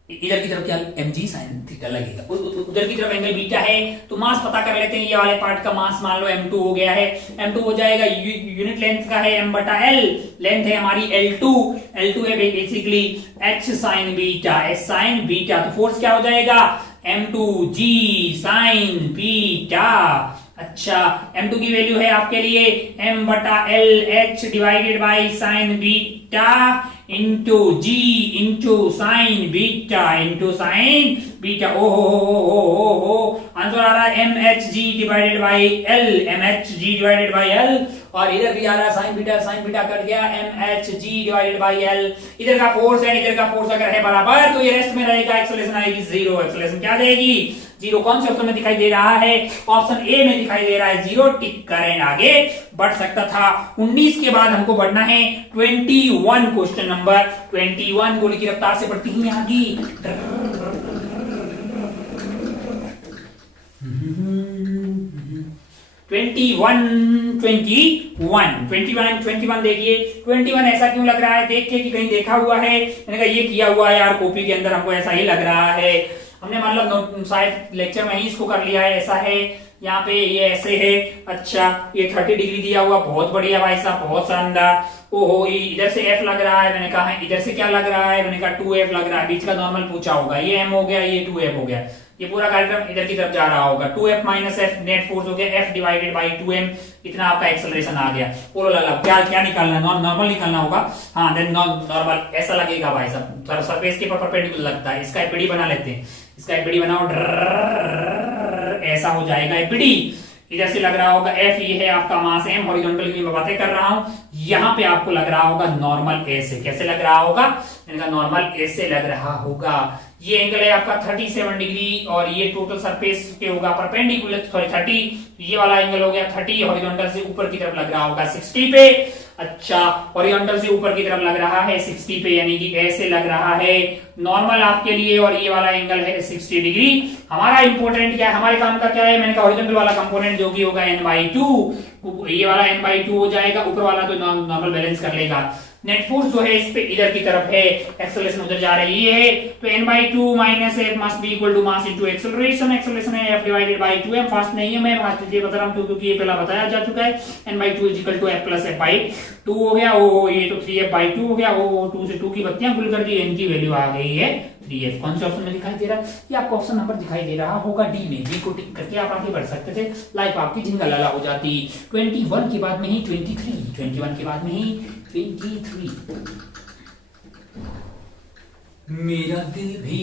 इधर की तरफ क्या mg sin थीटा लगेगा, उधर की तरफ एंगल बीटा है, तो मास पता कर लेते हैं। ये वाले पार्ट का मास मान लो m2 हो गया है, m2 हो जाएगा यूनिट लेंथ का है m/L, लेंथ है हमारी L2 है बेसिकली h sin बीटा, तो फोर्स क्या हो जाएगा m2g sin बीटा। अच्छा, m2 की वैल्यू है आपके लिए m/L h divided by sine beta into g into sine beta. ओहो, आंसर आ रहा है mhg डिवाइडेड बाई L, और इधर भी आ रहा है साइन बीटा कट गया mhg डिवाइडेड बाई L। इधर का फोर्स है, इधर का फोर्स अगर है बराबर तो ये रेस्ट में रहेगा, एक्सेलरेशन आएगी 0। एक्सेलरेशन क्या देगी 0। कौन से ऑप्शन में दिखाई दे रहा है, ऑप्शन ए में दिखाई दे रहा है 0। टिक करें, आगे बढ़ सकता था। 19 के बाद हमको बढ़ना है 21, क्वेश्चन नंबर 21। गोली की रफ्तार से बढ़ती ही आगे। 21 देखिए 21 ऐसा क्यों लग रहा है देख के कि कहीं देखा हुआ है, मैंने कहा ये किया हुआ है यार कॉपी के अंदर, हमको ऐसा ही लग रहा है, हमने मतलब शायद लेक्चर में ही इसको कर लिया है, ऐसा है यहाँ पे ये ऐसे है। अच्छा ये 30 डिग्री दिया हुआ, बहुत बढ़िया भाई साहब, बहुत शानदार। ओहो ये इधर से एफ लग रहा है, मैंने कहा है इधर से क्या लग रहा है, मैंने कहा 2f लग रहा है, बीच का नॉर्मल पूछा होगा, ये m हो गया, ये 2f हो गया, ये पूरा कार्यक्रम इधर की तरफ जा रहा होगा, 2f minus F net force हो गया f डिवाइडेड बाई 2m, इतना आपका एक्सेलरेशन आ गया। और क्या क्या निकालना है, नॉर्मल निकालना होगा, हाँ देन नॉर्मल ऐसा लगेगा भाई साहब, सरफेस के परपेंडिकुलर लगता है, इसका एपीडी बना लेते हैं, इसका एपीडी बनाओ, ऐसा हो जाएगा एपीडी, इधर से लग रहा होगा f, ये है आपका मास m, हॉरिजॉन्टल की मैं बातें कर रहा हूं, यहां पे आपको लग रहा होगा नॉर्मल a से, कैसे लग रहा होगा, इनका नॉर्मल a से लग रहा होगा। ये एंगल है आपका 37 डिग्री और ये टोटल सरफेस पे होगा परपेंडिकुलर, सॉरी 30, ये वाला एंगल हो गया 30, हॉरिजॉन्टल से ऊपर की तरफ लग रहा होगा 60 पे। अच्छा हॉरिजॉन्टल से ऊपर की तरफ लग रहा है 60 पे, यानी कि ऐसे लग रहा है नॉर्मल आपके लिए, और ये वाला एंगल है 60 डिग्री। हमारा इंपॉर्टेंट क्या है, हमारे काम का क्या है, मैंने कहा हॉरिजॉन्टल वाला कंपोनेंट जो कि होगा n/2, ये वाला n/2 हो जाएगा, ऊपर वाला तो नॉर्मल बैलेंस कर लेगा। नेट फोर्स जो है इस पे इधर की तरफ है, एक्सेलरेशन उधर जा रही है, तो n/2 minus f must be equal to mass into acceleration, acceleration है f divided by 2m, fast नहीं है मैं फास्ट ये बता रहा हूं क्योंकि ये पहला बताया जा चुका है, n/2 is equal to f plus f/2 हो गया, ओ ये तो 3f/2 हो गया, ओ 2 से 2 की बत्तियां गुल कर दी, n की वैल्यू आ गई है 3f। कौन से ऑप्शन में दिखाई दे रहा है, ये आपको ऑप्शन नंबर दिखाई दे रहा होगा डी में, डी को टिक करके आप आगे बढ़ सकते थे, लाइफ आपकी झिंगालाला हो जाती। 21 के बाद में ही 23, 21 के बाद में ही 23, मेरा दिल भी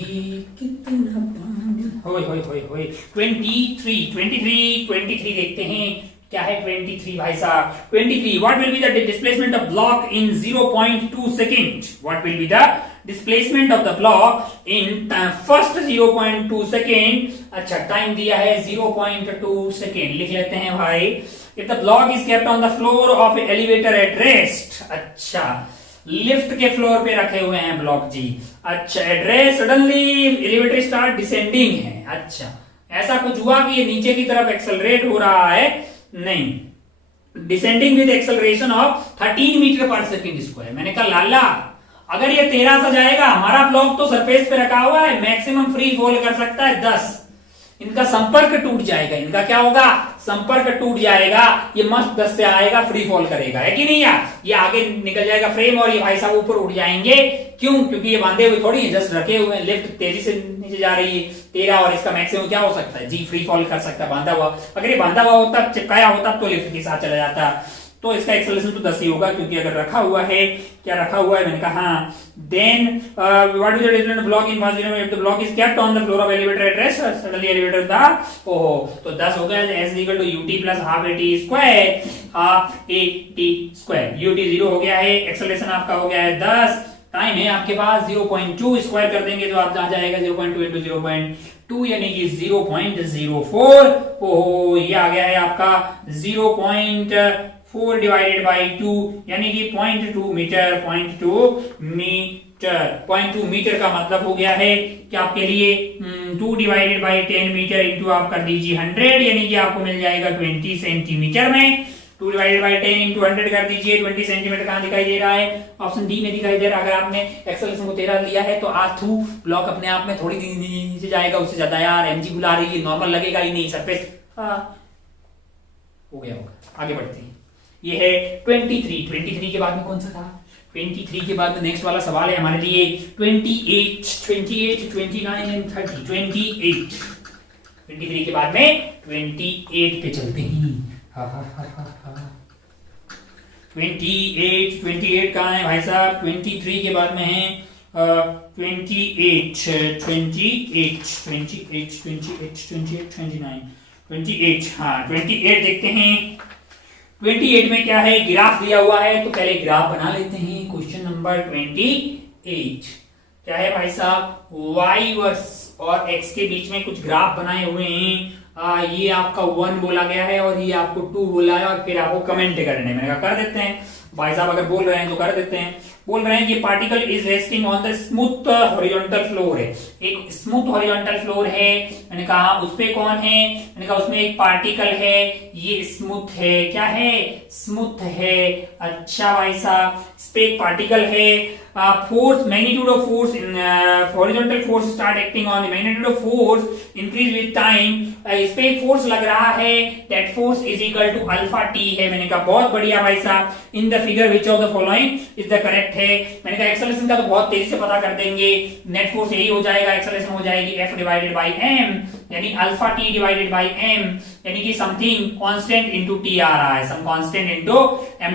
कितना पानी, होय होय होय होय 23 देखते हैं क्या है 23 भाई साहब। 23 what will be the displacement of block in 0.2 second, what will be the displacement of the block in first 0.2 second. अच्छा टाइम दिया है 0.2 सेकंड, लिख लेते हैं भाई। If the block is kept on the floor of elevator at rest, अच्छा lift के floor पे रखे हुए हैं ब्लॉक जी, अच्छा address suddenly elevator start descending है, अच्छा ऐसा कुछ हुआ कि ये नीचे की तरफ एक्सेलरेट हो रहा है, नहीं, descending with acceleration of 13 metre per second square. मैंने कहा लाला अगर ये 13 से जाएगा, हमारा ब्लॉक तो सरफेस पे रखा हुआ है, मैक्सिमम फ्री फॉल कर सकता है 10, इनका संपर्क टूट जाएगा, इनका क्या होगा, संपर्क टूट जाएगा, ये मस्त 10 से आएगा, फ्री फॉल करेगा, है कि नहीं यार, ये आगे निकल जाएगा फ्रेम और ये भाई साहब ऊपर उड़ जाएंगे, क्यों, क्योंकि ये बांधे हुए थोड़ी है, जस्ट रखे हुए हैं, लिफ्ट तेजी से नीचे जा रही है 13 और इसका मैक्सिमम क्या हो सकता है जी, फ्री फॉल कर सकता है बांधा हुआ, अगर ये बांधा हुआ होता चिपकाया होता तो लिफ्ट के साथ चला जाता, तो इसका एक्सेलरेशन तो 10 ही होगा, क्योंकि अगर रखा हुआ है, क्या रखा हुआ है, मैंने कहा हाँ, then what is the displacement of block in first if the block is kept on the floor of elevator at rest, suddenly elevator the ओहो, तो 10 हो गया, s equal to ut plus half at square, half at square, ut 0 हो गया है, acceleration आपका हो गया है 10, टाइम है आपके पास 0.2, स्क्वायर कर देंगे तो आप जहां जाएगा 0.2 into 0.2 यानी कि 0.04, ओहो ये आ गया है आपका 0.4 डिवाइडेड बाई 2 यानी कि 0.2 मीटर, 0.2 मीटर का मतलब हो गया है कि आपके लिए 2 डिवाइडेड बाई 10 मीटर इंटू आप कर दीजिए 100, यानी कि आपको मिल जाएगा 20 सेंटीमीटर में, 2 डिवाइडेड बाई 10 इंटू 100 कर दीजिए, 20 सेंटीमीटर कहां दिखाई दे रहा है, ऑप्शन डी में दिखाई दे रहा है। अगर आपने एक्सेलरेशन को 13 लिया है तो आर्थू ब्लॉक अपने आप में थोड़ी नीचे जाएगा, उससे ज्यादा यार एमजी बुला रही है, नॉर्मल लगेगा ही नहीं, सरफेस हो गया होगा। आगे बढ़ते हैं, ये है 23 के बाद में कौन सा था, 23 के बाद में नेक्स्ट वाला सवाल है हमारे लिए 28, 29 एंड 30, 23 के बाद में 28 पे चलते हैं। 28 कहाँ है भाई साहब, 23 के बाद में है 28, 28, हाँ 28 देखते हैं। 28 में क्या है, ग्राफ दिया हुआ है, तो पहले ग्राफ बना लेते हैं। क्वेश्चन नंबर 28 क्या है भाई साहब, y वर्स और x के बीच में कुछ ग्राफ बनाए हुए हैं। ये आपका 1 बोला गया है और ये आपको 2 बोला है और फिर आपको कमेंट करने, मैंने कहा कर देते हैं। भाई साहब अगर बोल रहे हैं तो कर देते हैं। बोल रहे हैं कि particle is resting on the smooth horizontal floor है, एक स्मूथ हॉरिजॉन्टल फ्लोर है। मैंने कहा उस पे कौन है, मैंने कहा उसमें एक पार्टिकल है, ये स्मूथ है, क्या है, स्मूथ है। अच्छा भाई साहब, इस पे एक पार्टिकल है, force magnitude of force in horizontal force start acting on the magnitude of force increase with time. इस पे एक फोर्स लग रहा है, that force is equal to alpha T है। मैंने कहा बहुत बढ़िया भाई साहब, in the figure which of the following is the correct है। मैंने कहा एक्सेलरेशन का तो बहुत तेजी से पता कर देंगे, नेट फोर्स यही हो जाएगा, एक्सेलरेशन हो जाएगी F डिवाइडेड बाई m, यानी alpha T divided by m, यानी कि समथिंग कांस्टेंट इनटू टी आ रहा है, some constant into m,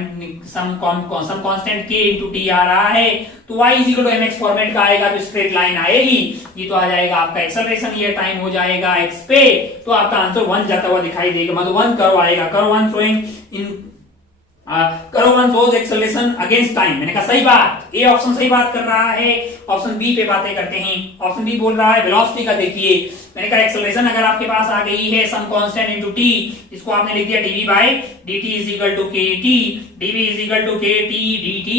some constant k into T आ रहा है। तो y is equal to mx format का आएगा, तो स्ट्रेट लाइन आएगी, ये तो आ जाएगा आपका एक्सेलरेशन, ये टाइम हो जाएगा x पे, तो आपका आंसर 1 जाता हुआ दिखाई देगा, मतलब 1 कर्व आएगा, curve 1 showing in curve 1 shows acceleration against time. मैंने कहा सही बात, ए ऑप्शन सही बात कर रहा है। ऑप्शन बी पे बातें करते हैं। ऑप्शन बी बोल रहा है वेलोसिटी का, देखिए मैंने कहा एक्सेलरेशन अगर आपके पास आ गई है सम कांस्टेंट इनटू टी, इसको आपने लिख दिया dv by dt is equal to kt, dv is equal to kt dt,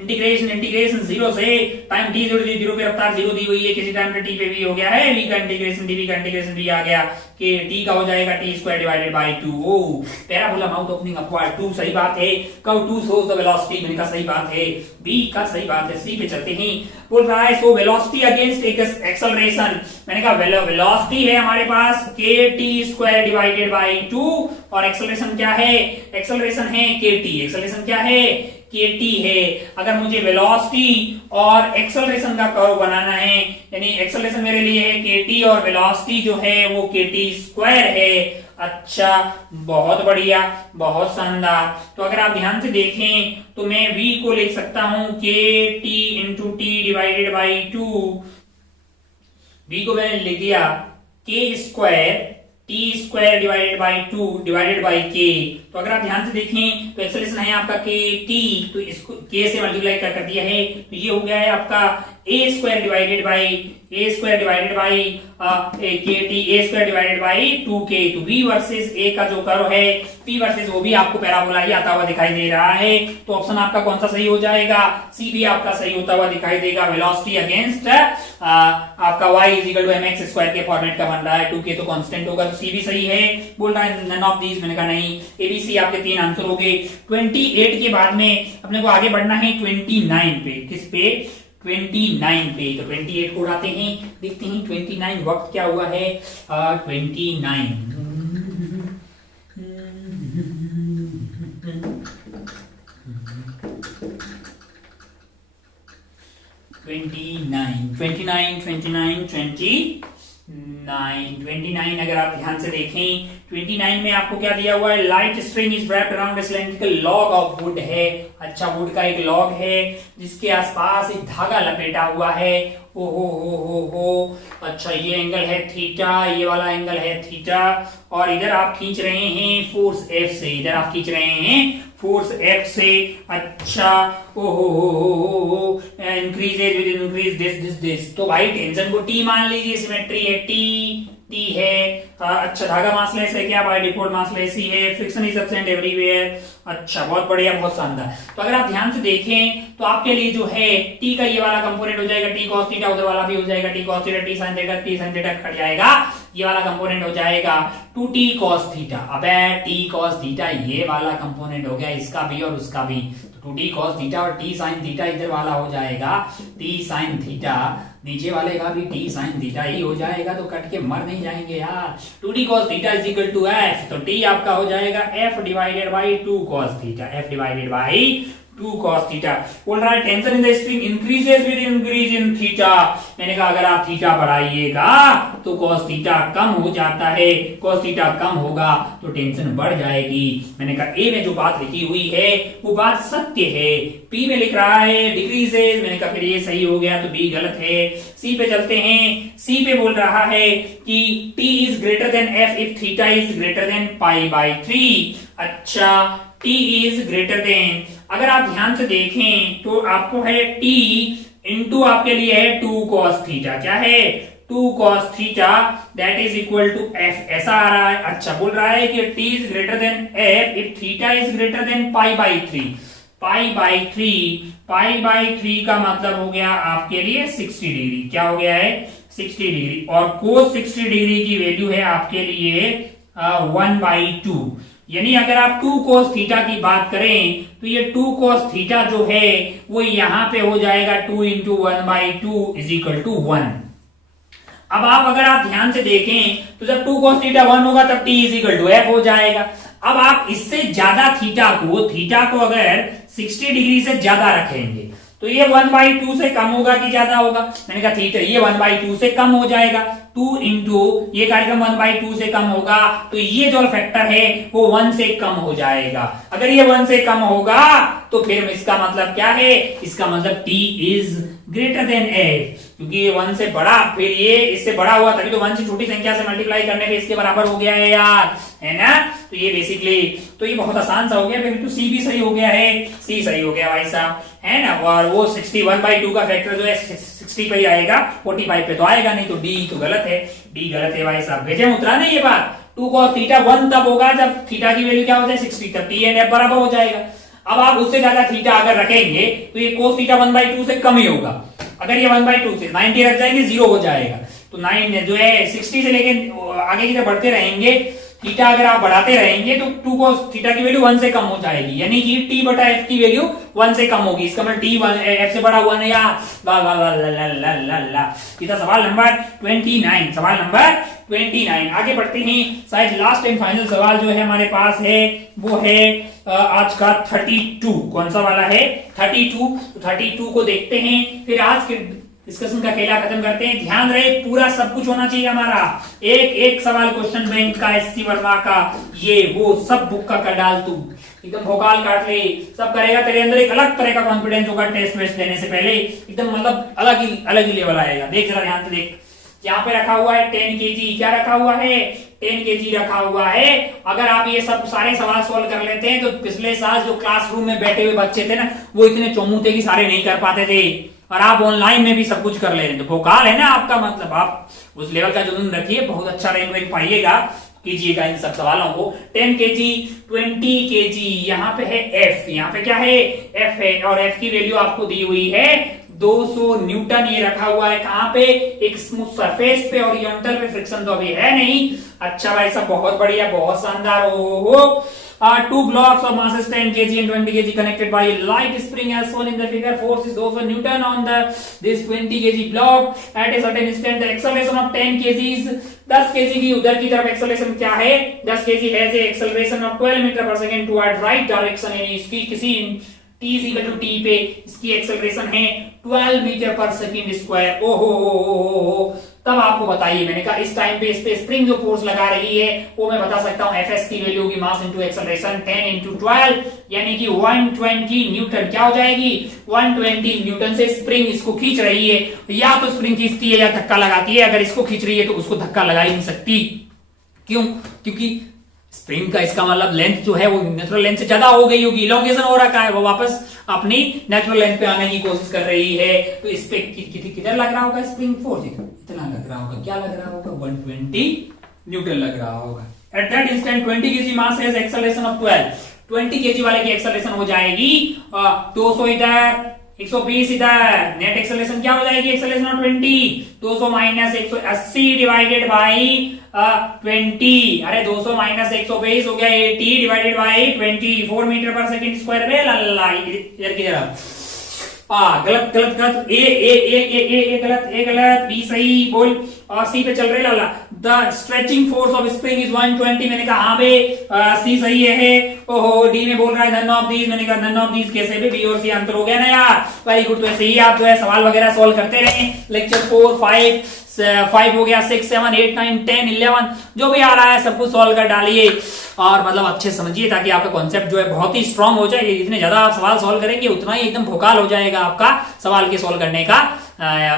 integration 0 से टाइम t 0 पे रफ्तार 0 दी हुई है, किसी टाइम पे t पे v हो गया है, v का इंटीग्रेशन dv का इंटीग्रेशन v आ गया, कि t का हो जाएगा t स्क्वायर डिवाइडेड बाय 2। ओ पैराबोला माउथ ओपनिंग अपवर्ड 2 सही बात है, कर्व 2 शोज द वेलोसिटी, मैंने कहा सही बात है, b का सही बात है। c पे चलते हैं, बोल रहा है सो वेलोसिटी अगेंस्ट एक्सेलरेशन। मैंने कहा वेलोसिटी है हमारे पास kt स्क्वायर डिवाइडेड बाय 2, और एक्सेलरेशन क्या है, एक्सेलरेशन है kt, एक्सेलरेशन क्या है, kt है। अगर मुझे वेलोसिटी और एक्सेलरेशन का कर्व बनाना है, यानी एक्सेलरेशन मेरे लिए है kt और वेलोसिटी जो है वो kt स्क्वायर है। अच्छा बहुत बढ़िया, बहुत शानदार। तो अगर आप ध्यान से देखें तो मैं v को लिख सकता हूं kt into T divided by 2, v को मैंने लिख दिया k square T square divided by 2 divided by k। तो अगर आप ध्यान से देखें तो एक्सेलरेशन है आपका k t, तो इसको k से मल्टीप्लाई कर दिया है, तो ये हो गया है आपका a square divided by kt, a square divided by 2k। तो v वर्सेस a का जो कर्व है, p वर्सेस वो भी आपको पैराबोला ही आता हुआ दिखाई दे रहा है। तो ऑप्शन आपका कौन सा सही हो जाएगा, c भी आपका सही होता हुआ दिखाई देगा। वेलोसिटी अगेंस्ट आपका y is equal to mx square के फॉर्मेट का बन रहा है, 2k तो कांस्टेंट होगा, तो c भी सही है। बोल रहा है नन ऑफ दीज, मैंने कहा नहीं, a b c आपके 3 आंसर हो गए। 28 के बाद में अपने को आगे बढ़ना है 29 पे, किस पे, 29 पे। तो 28 को उड़ाते हैं, देखते हैं 29 वक्त क्या हुआ है। 29 29 अगर आप ध्यान से देखें, 29 में आपको क्या दिया हुआ है, light string is wrapped around a cylindrical log of would है। अच्छा वुड का एक लॉग है जिसके आसपास एक धागा लपेटा हुआ है। ओ हो। अच्छा ये एंगल है थीटा, ये वाला एंगल है थीटा, और इधर आप खींच रहे हैं फोर्स F से, इधर आप खींच रहे हैं फोर्स F से। अच्छा ओ इंक्रीजेज विद इंक्रीज दिस। तो भाई टेंशन को T मान लीजिए, सिमेट्री है T है। अच्छा धागा मासलेस है क्या, बाय डिफॉल्ट मासलेस ही है। Friction is absent everywhere. अच्छा बहुत बढ़िया, बहुत शानदार। तो अगर आप ध्यान से देखें तो आपके लिए जो है T का ये वाला कंपोनेंट हो जाएगा T cos थीटा, उधर वाला भी हो जाएगा T cos theta, T sin theta cut जाएगा, ये वाला कंपोनेंट हो जाएगा 2T cos थीटा। अबे T cos थीटा ये वाला कंपोनेंट हो गया, इसका भी और उसका भी, तो 2T cos थीटा और T sin थीटा इधर वाला हो जाएगा T sin थीटा, नीचे वाले का भी T sin थीटा ही हो जाएगा, तो कट के मर नहीं जाएंगे यार। 2T cos theta is equal to F, तो T आपका हो जाएगा F divided by 2 cos theta, F divided by 2 cos theta. बोल रहा है tension in the string increases with increase in theta. मैंने कहा अगर आप थीटा बढ़ाइएगा तो cos थीटा कम हो जाता है, cos थीटा कम होगा तो टेंशन बढ़ जाएगी। मैंने कहा ए में जो बात लिखी हुई है वो बात सत्य है। पी में लिख रहा है डिक्रीजेस, मैंने कहा फिर ये सही हो गया, तो बी गलत है। सी पे चलते हैं, सी पे बोल रहा है कि t is greater than f if theta is greater than pi by 3। अच्छा t इज ग्रेटर देन, अगर आप ध्यान से देखें तो आपको है t इंटू आपके लिए है 2 cos थीटा, क्या है 2 cos theta that is equal to f, ऐसा आ रहा है। अच्छा बोल रहा है कि t is greater than f if theta is greater than pi by 3। Pi by three का मतलब हो गया आपके लिए 60 डिग्री। क्या हो गया है? 60 डिग्री। और cos 60 डिग्री की वैल्यू है आपके लिए 1/2। यानी अगर आप 2 cos थीटा की बात करें तो ये 2 cos थीटा जो है वो यहां पे हो जाएगा 2 इंटू 1/2 इज इक्वल टू 1। अब अगर आप ध्यान से देखें तो जब 2 cos थीटा 1 होगा तब t is equal to f हो जाएगा। अब आप इससे ज्यादा थीटा को अगर 60 डिग्री से ज्यादा रखेंगे तो ये 1/2 से कम होगा कि ज्यादा होगा? मैंने कहा थीटा ये 1/2 से कम हो जाएगा। 2 इंटू ये कार्यक्रम 1/2 से कम होगा तो ये जो फैक्टर है वो 1 से कम हो जाएगा। अगर ये 1 से कम होगा तो फिर इसका मतलब क्या है? इसका मतलब t is greater than f, क्योंकि ये 1 से बड़ा, फिर ये इससे बड़ा हुआ तभी तो 1 से छोटी संख्या से मल्टीप्लाई करने पे इसके बराबर हो गया है यार, है ना? तो ये बेसिकली तो ये बहुत आसान सा हो गया। फिर तो सी भी सही हो गया है, सी सही हो गया भाई साहब, है ना? और वो 61/2 का फैक्टर जो है 60 पे ही आएगा, 45 पे तो आएगा नहीं, तो डी तो गलत है, डी गलत है भाई साहब। भेजे उतरा नहीं ये बात। 2 cos थीटा 1 तब होगा जब थीटा की वैल्यू क्या हो जाए 60, तब टी एंड एफ बराबर हो जाएगा। अब आप उससे ज्यादा थीटा अगर रखेंगे तो ये cos थीटा 1/2 से कम ही होगा। अगर ये 1/2 से 90 रख जाएंगे 0 हो जाएगा। तो 9 जो है 60 से लेके आगे की तरफ बढ़ते रहेंगे, थीटा अगर आप बढ़ाते रहेंगे तो 2 cos थीटा की वैल्यू 1 से कम हो जाएगी, यानी कि t बटा f की वैल्यू 1 से कम होगी। इसका मतलब t f से बड़ा हुआ नहीं यार। ये था सवाल नंबर 29। सवाल नंबर 29 आगे बढ़ते हैं। शायद लास्ट एंड फाइनल सवाल जो है हमारे पास है वो है आज का 32। कौन सा वाला है? 32। तो 32 को देखते हैं, फिर आज के डिस्कशन का खेला खत्म करते हैं। ध्यान रहे पूरा सब कुछ होना चाहिए हमारा, एक एक सवाल क्वेश्चन बैंक का, एससी वर्मा का, ये वो सब बुक का कर डाल, तू एकदम भोकाल काट ले, सब करेगा। तेरे अंदर एक अलग तरह का कॉन्फिडेंस होगा टेस्ट वेस्ट देने से पहले, एकदम मतलब अलग ही लेवल आएगा। देख जरा ध्यान से देख, यहाँ पे रखा हुआ है 10 kg। क्या रखा हुआ है? 10 kg रखा हुआ है। अगर आप ये सब सारे सवाल सॉल्व कर लेते हैं तो पिछले साल जो क्लासरूम में बैठे हुए बच्चे थे ना, वो इतने चौमू थे कि सारे नहीं कर पाते थे, और आप ऑनलाइन में भी सब कुछ कर ले रहे हैं। तो भोकाल है ना आपका, मतलब आप उस लेवल का जुनून रखिए, बहुत अच्छा रैंक वैंक पाइएगा, कीजिएगा इन सब सवालों को। 10 kg, 20 kg, यहाँ पे है f, यहाँ पे क्या है? f है, और f की वैल्यू आपको दी हुई है 200 न्यूटन। ये रखा हुआ है कहाँ पे? एक स्मूथ सरफेस पे, ओरिएंटल पे फ्रिक्शन तो अभी है नहीं। अच्छा भाई साहब, बहुत बढ़िया, बहुत शानदार। हो 2 blocks of masses 10 kg and 20 kg connected by a light spring as shown in the figure. Force is 200 Newton on this 20 kg block. At a certain instant, the acceleration of 10 kg is 10 kg की उधर की तरफ acceleration क्या है? 10 kg has a acceleration of 12 meter per second toward right direction। यानी इसकी किसी t is equal to t पे इसकी एक्सेलरेशन है 12 मीटर पर सेकेंड स्क्वायर। ओहो, तब आपको बताइए, मैंने कहा इस टाइम पे इस पे स्प्रिंग जो फोर्स लगा रही है वो मैं बता सकता हूं एफएस की वैल्यू होगी मास इनटू एक्सेलरेशन 10 इंटू 12, यानी कि 120 न्यूटन। क्या हो जाएगी? 120 न्यूटन से स्प्रिंग इसको खींच रही है। या तो स्प्रिंग खींचती है या धक्का लगाती है। अगर इसको खींच रही है तो उसको धक्का लगा ही नहीं सकती। क्यों? क्योंकि स्प्रिंग का इसका मतलब लेंथ जो है वो नेचुरल लेंथ से ज्यादा हो गई होगी, इलोंगेशन हो रखा है, वो वापस अपनी नेचुरल लेंथ पे आने की कोशिश कर रही है। तो इस पे किधर लग रहा होगा स्प्रिंग फोर्स? इतना लग रहा होगा। क्या लग रहा होगा? 120 न्यूटन लग रहा होगा। At that instant 20 kg mass has acceleration of 12। 20 kg वाले की एक्सेलरेशन हो जाएगी 200 इधर, 120 इधर। नेट एक्सेलरेशन क्या हो जाएगी? Acceleration of 20, 200 minus 180 divided by 20। अरे 200 माइनस 120 हो गया 80 divided by 24 metre per second square. रे लल्ला इधर की तरफ गलत गलत गलत, ए गलत, बी सही बोल, और सी पे चल रहे लाला। The stretching force of spring is 120। मैंने कहा हाँ बे, सी सही है। ओहो, डी में बोल रहा है नन ऑफ दीज। मैंने कहा नन ऑफ दीज कैसे भी? बी और सी आंसर हो गया ना यार। Very good. तो ऐसे ही आप जो है सवाल वगैरह सॉल्व करते रहे। लेक्चर 4, 5 हो गया, 6, 7, 8, 9, 10, 11 जो भी आ रहा है सब कुछ सॉल्व कर डालिए, और मतलब अच्छे समझिए ताकि आपका कॉन्सेप्ट जो है बहुत ही स्ट्रांग हो जाए। जितने ज्यादा आप सवाल सॉल्व करेंगे उतना ही एकदम भोकाल हो जाएगा आपका सवाल के सॉल्व करने का,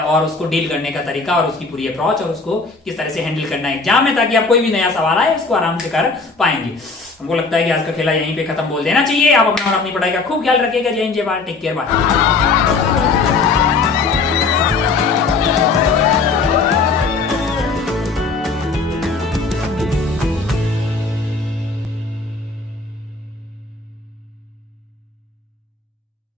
और उसको डील करने का तरीका, और उसकी पूरी अप्रोच, और उसको किस तरह से हैंडल करना है एग्जाम में, ताकि आप कोई भी नया सवाल आए उसको आराम से कर पाएंगे। हमको लगता है कि आज का खेला यहीं पे खत्म बोल देना चाहिए। आप अपना और अपनी पढ़ाई का खूब ख्याल रखिएगा। जय हिंद, जय भारत, टेक केयर, बाय।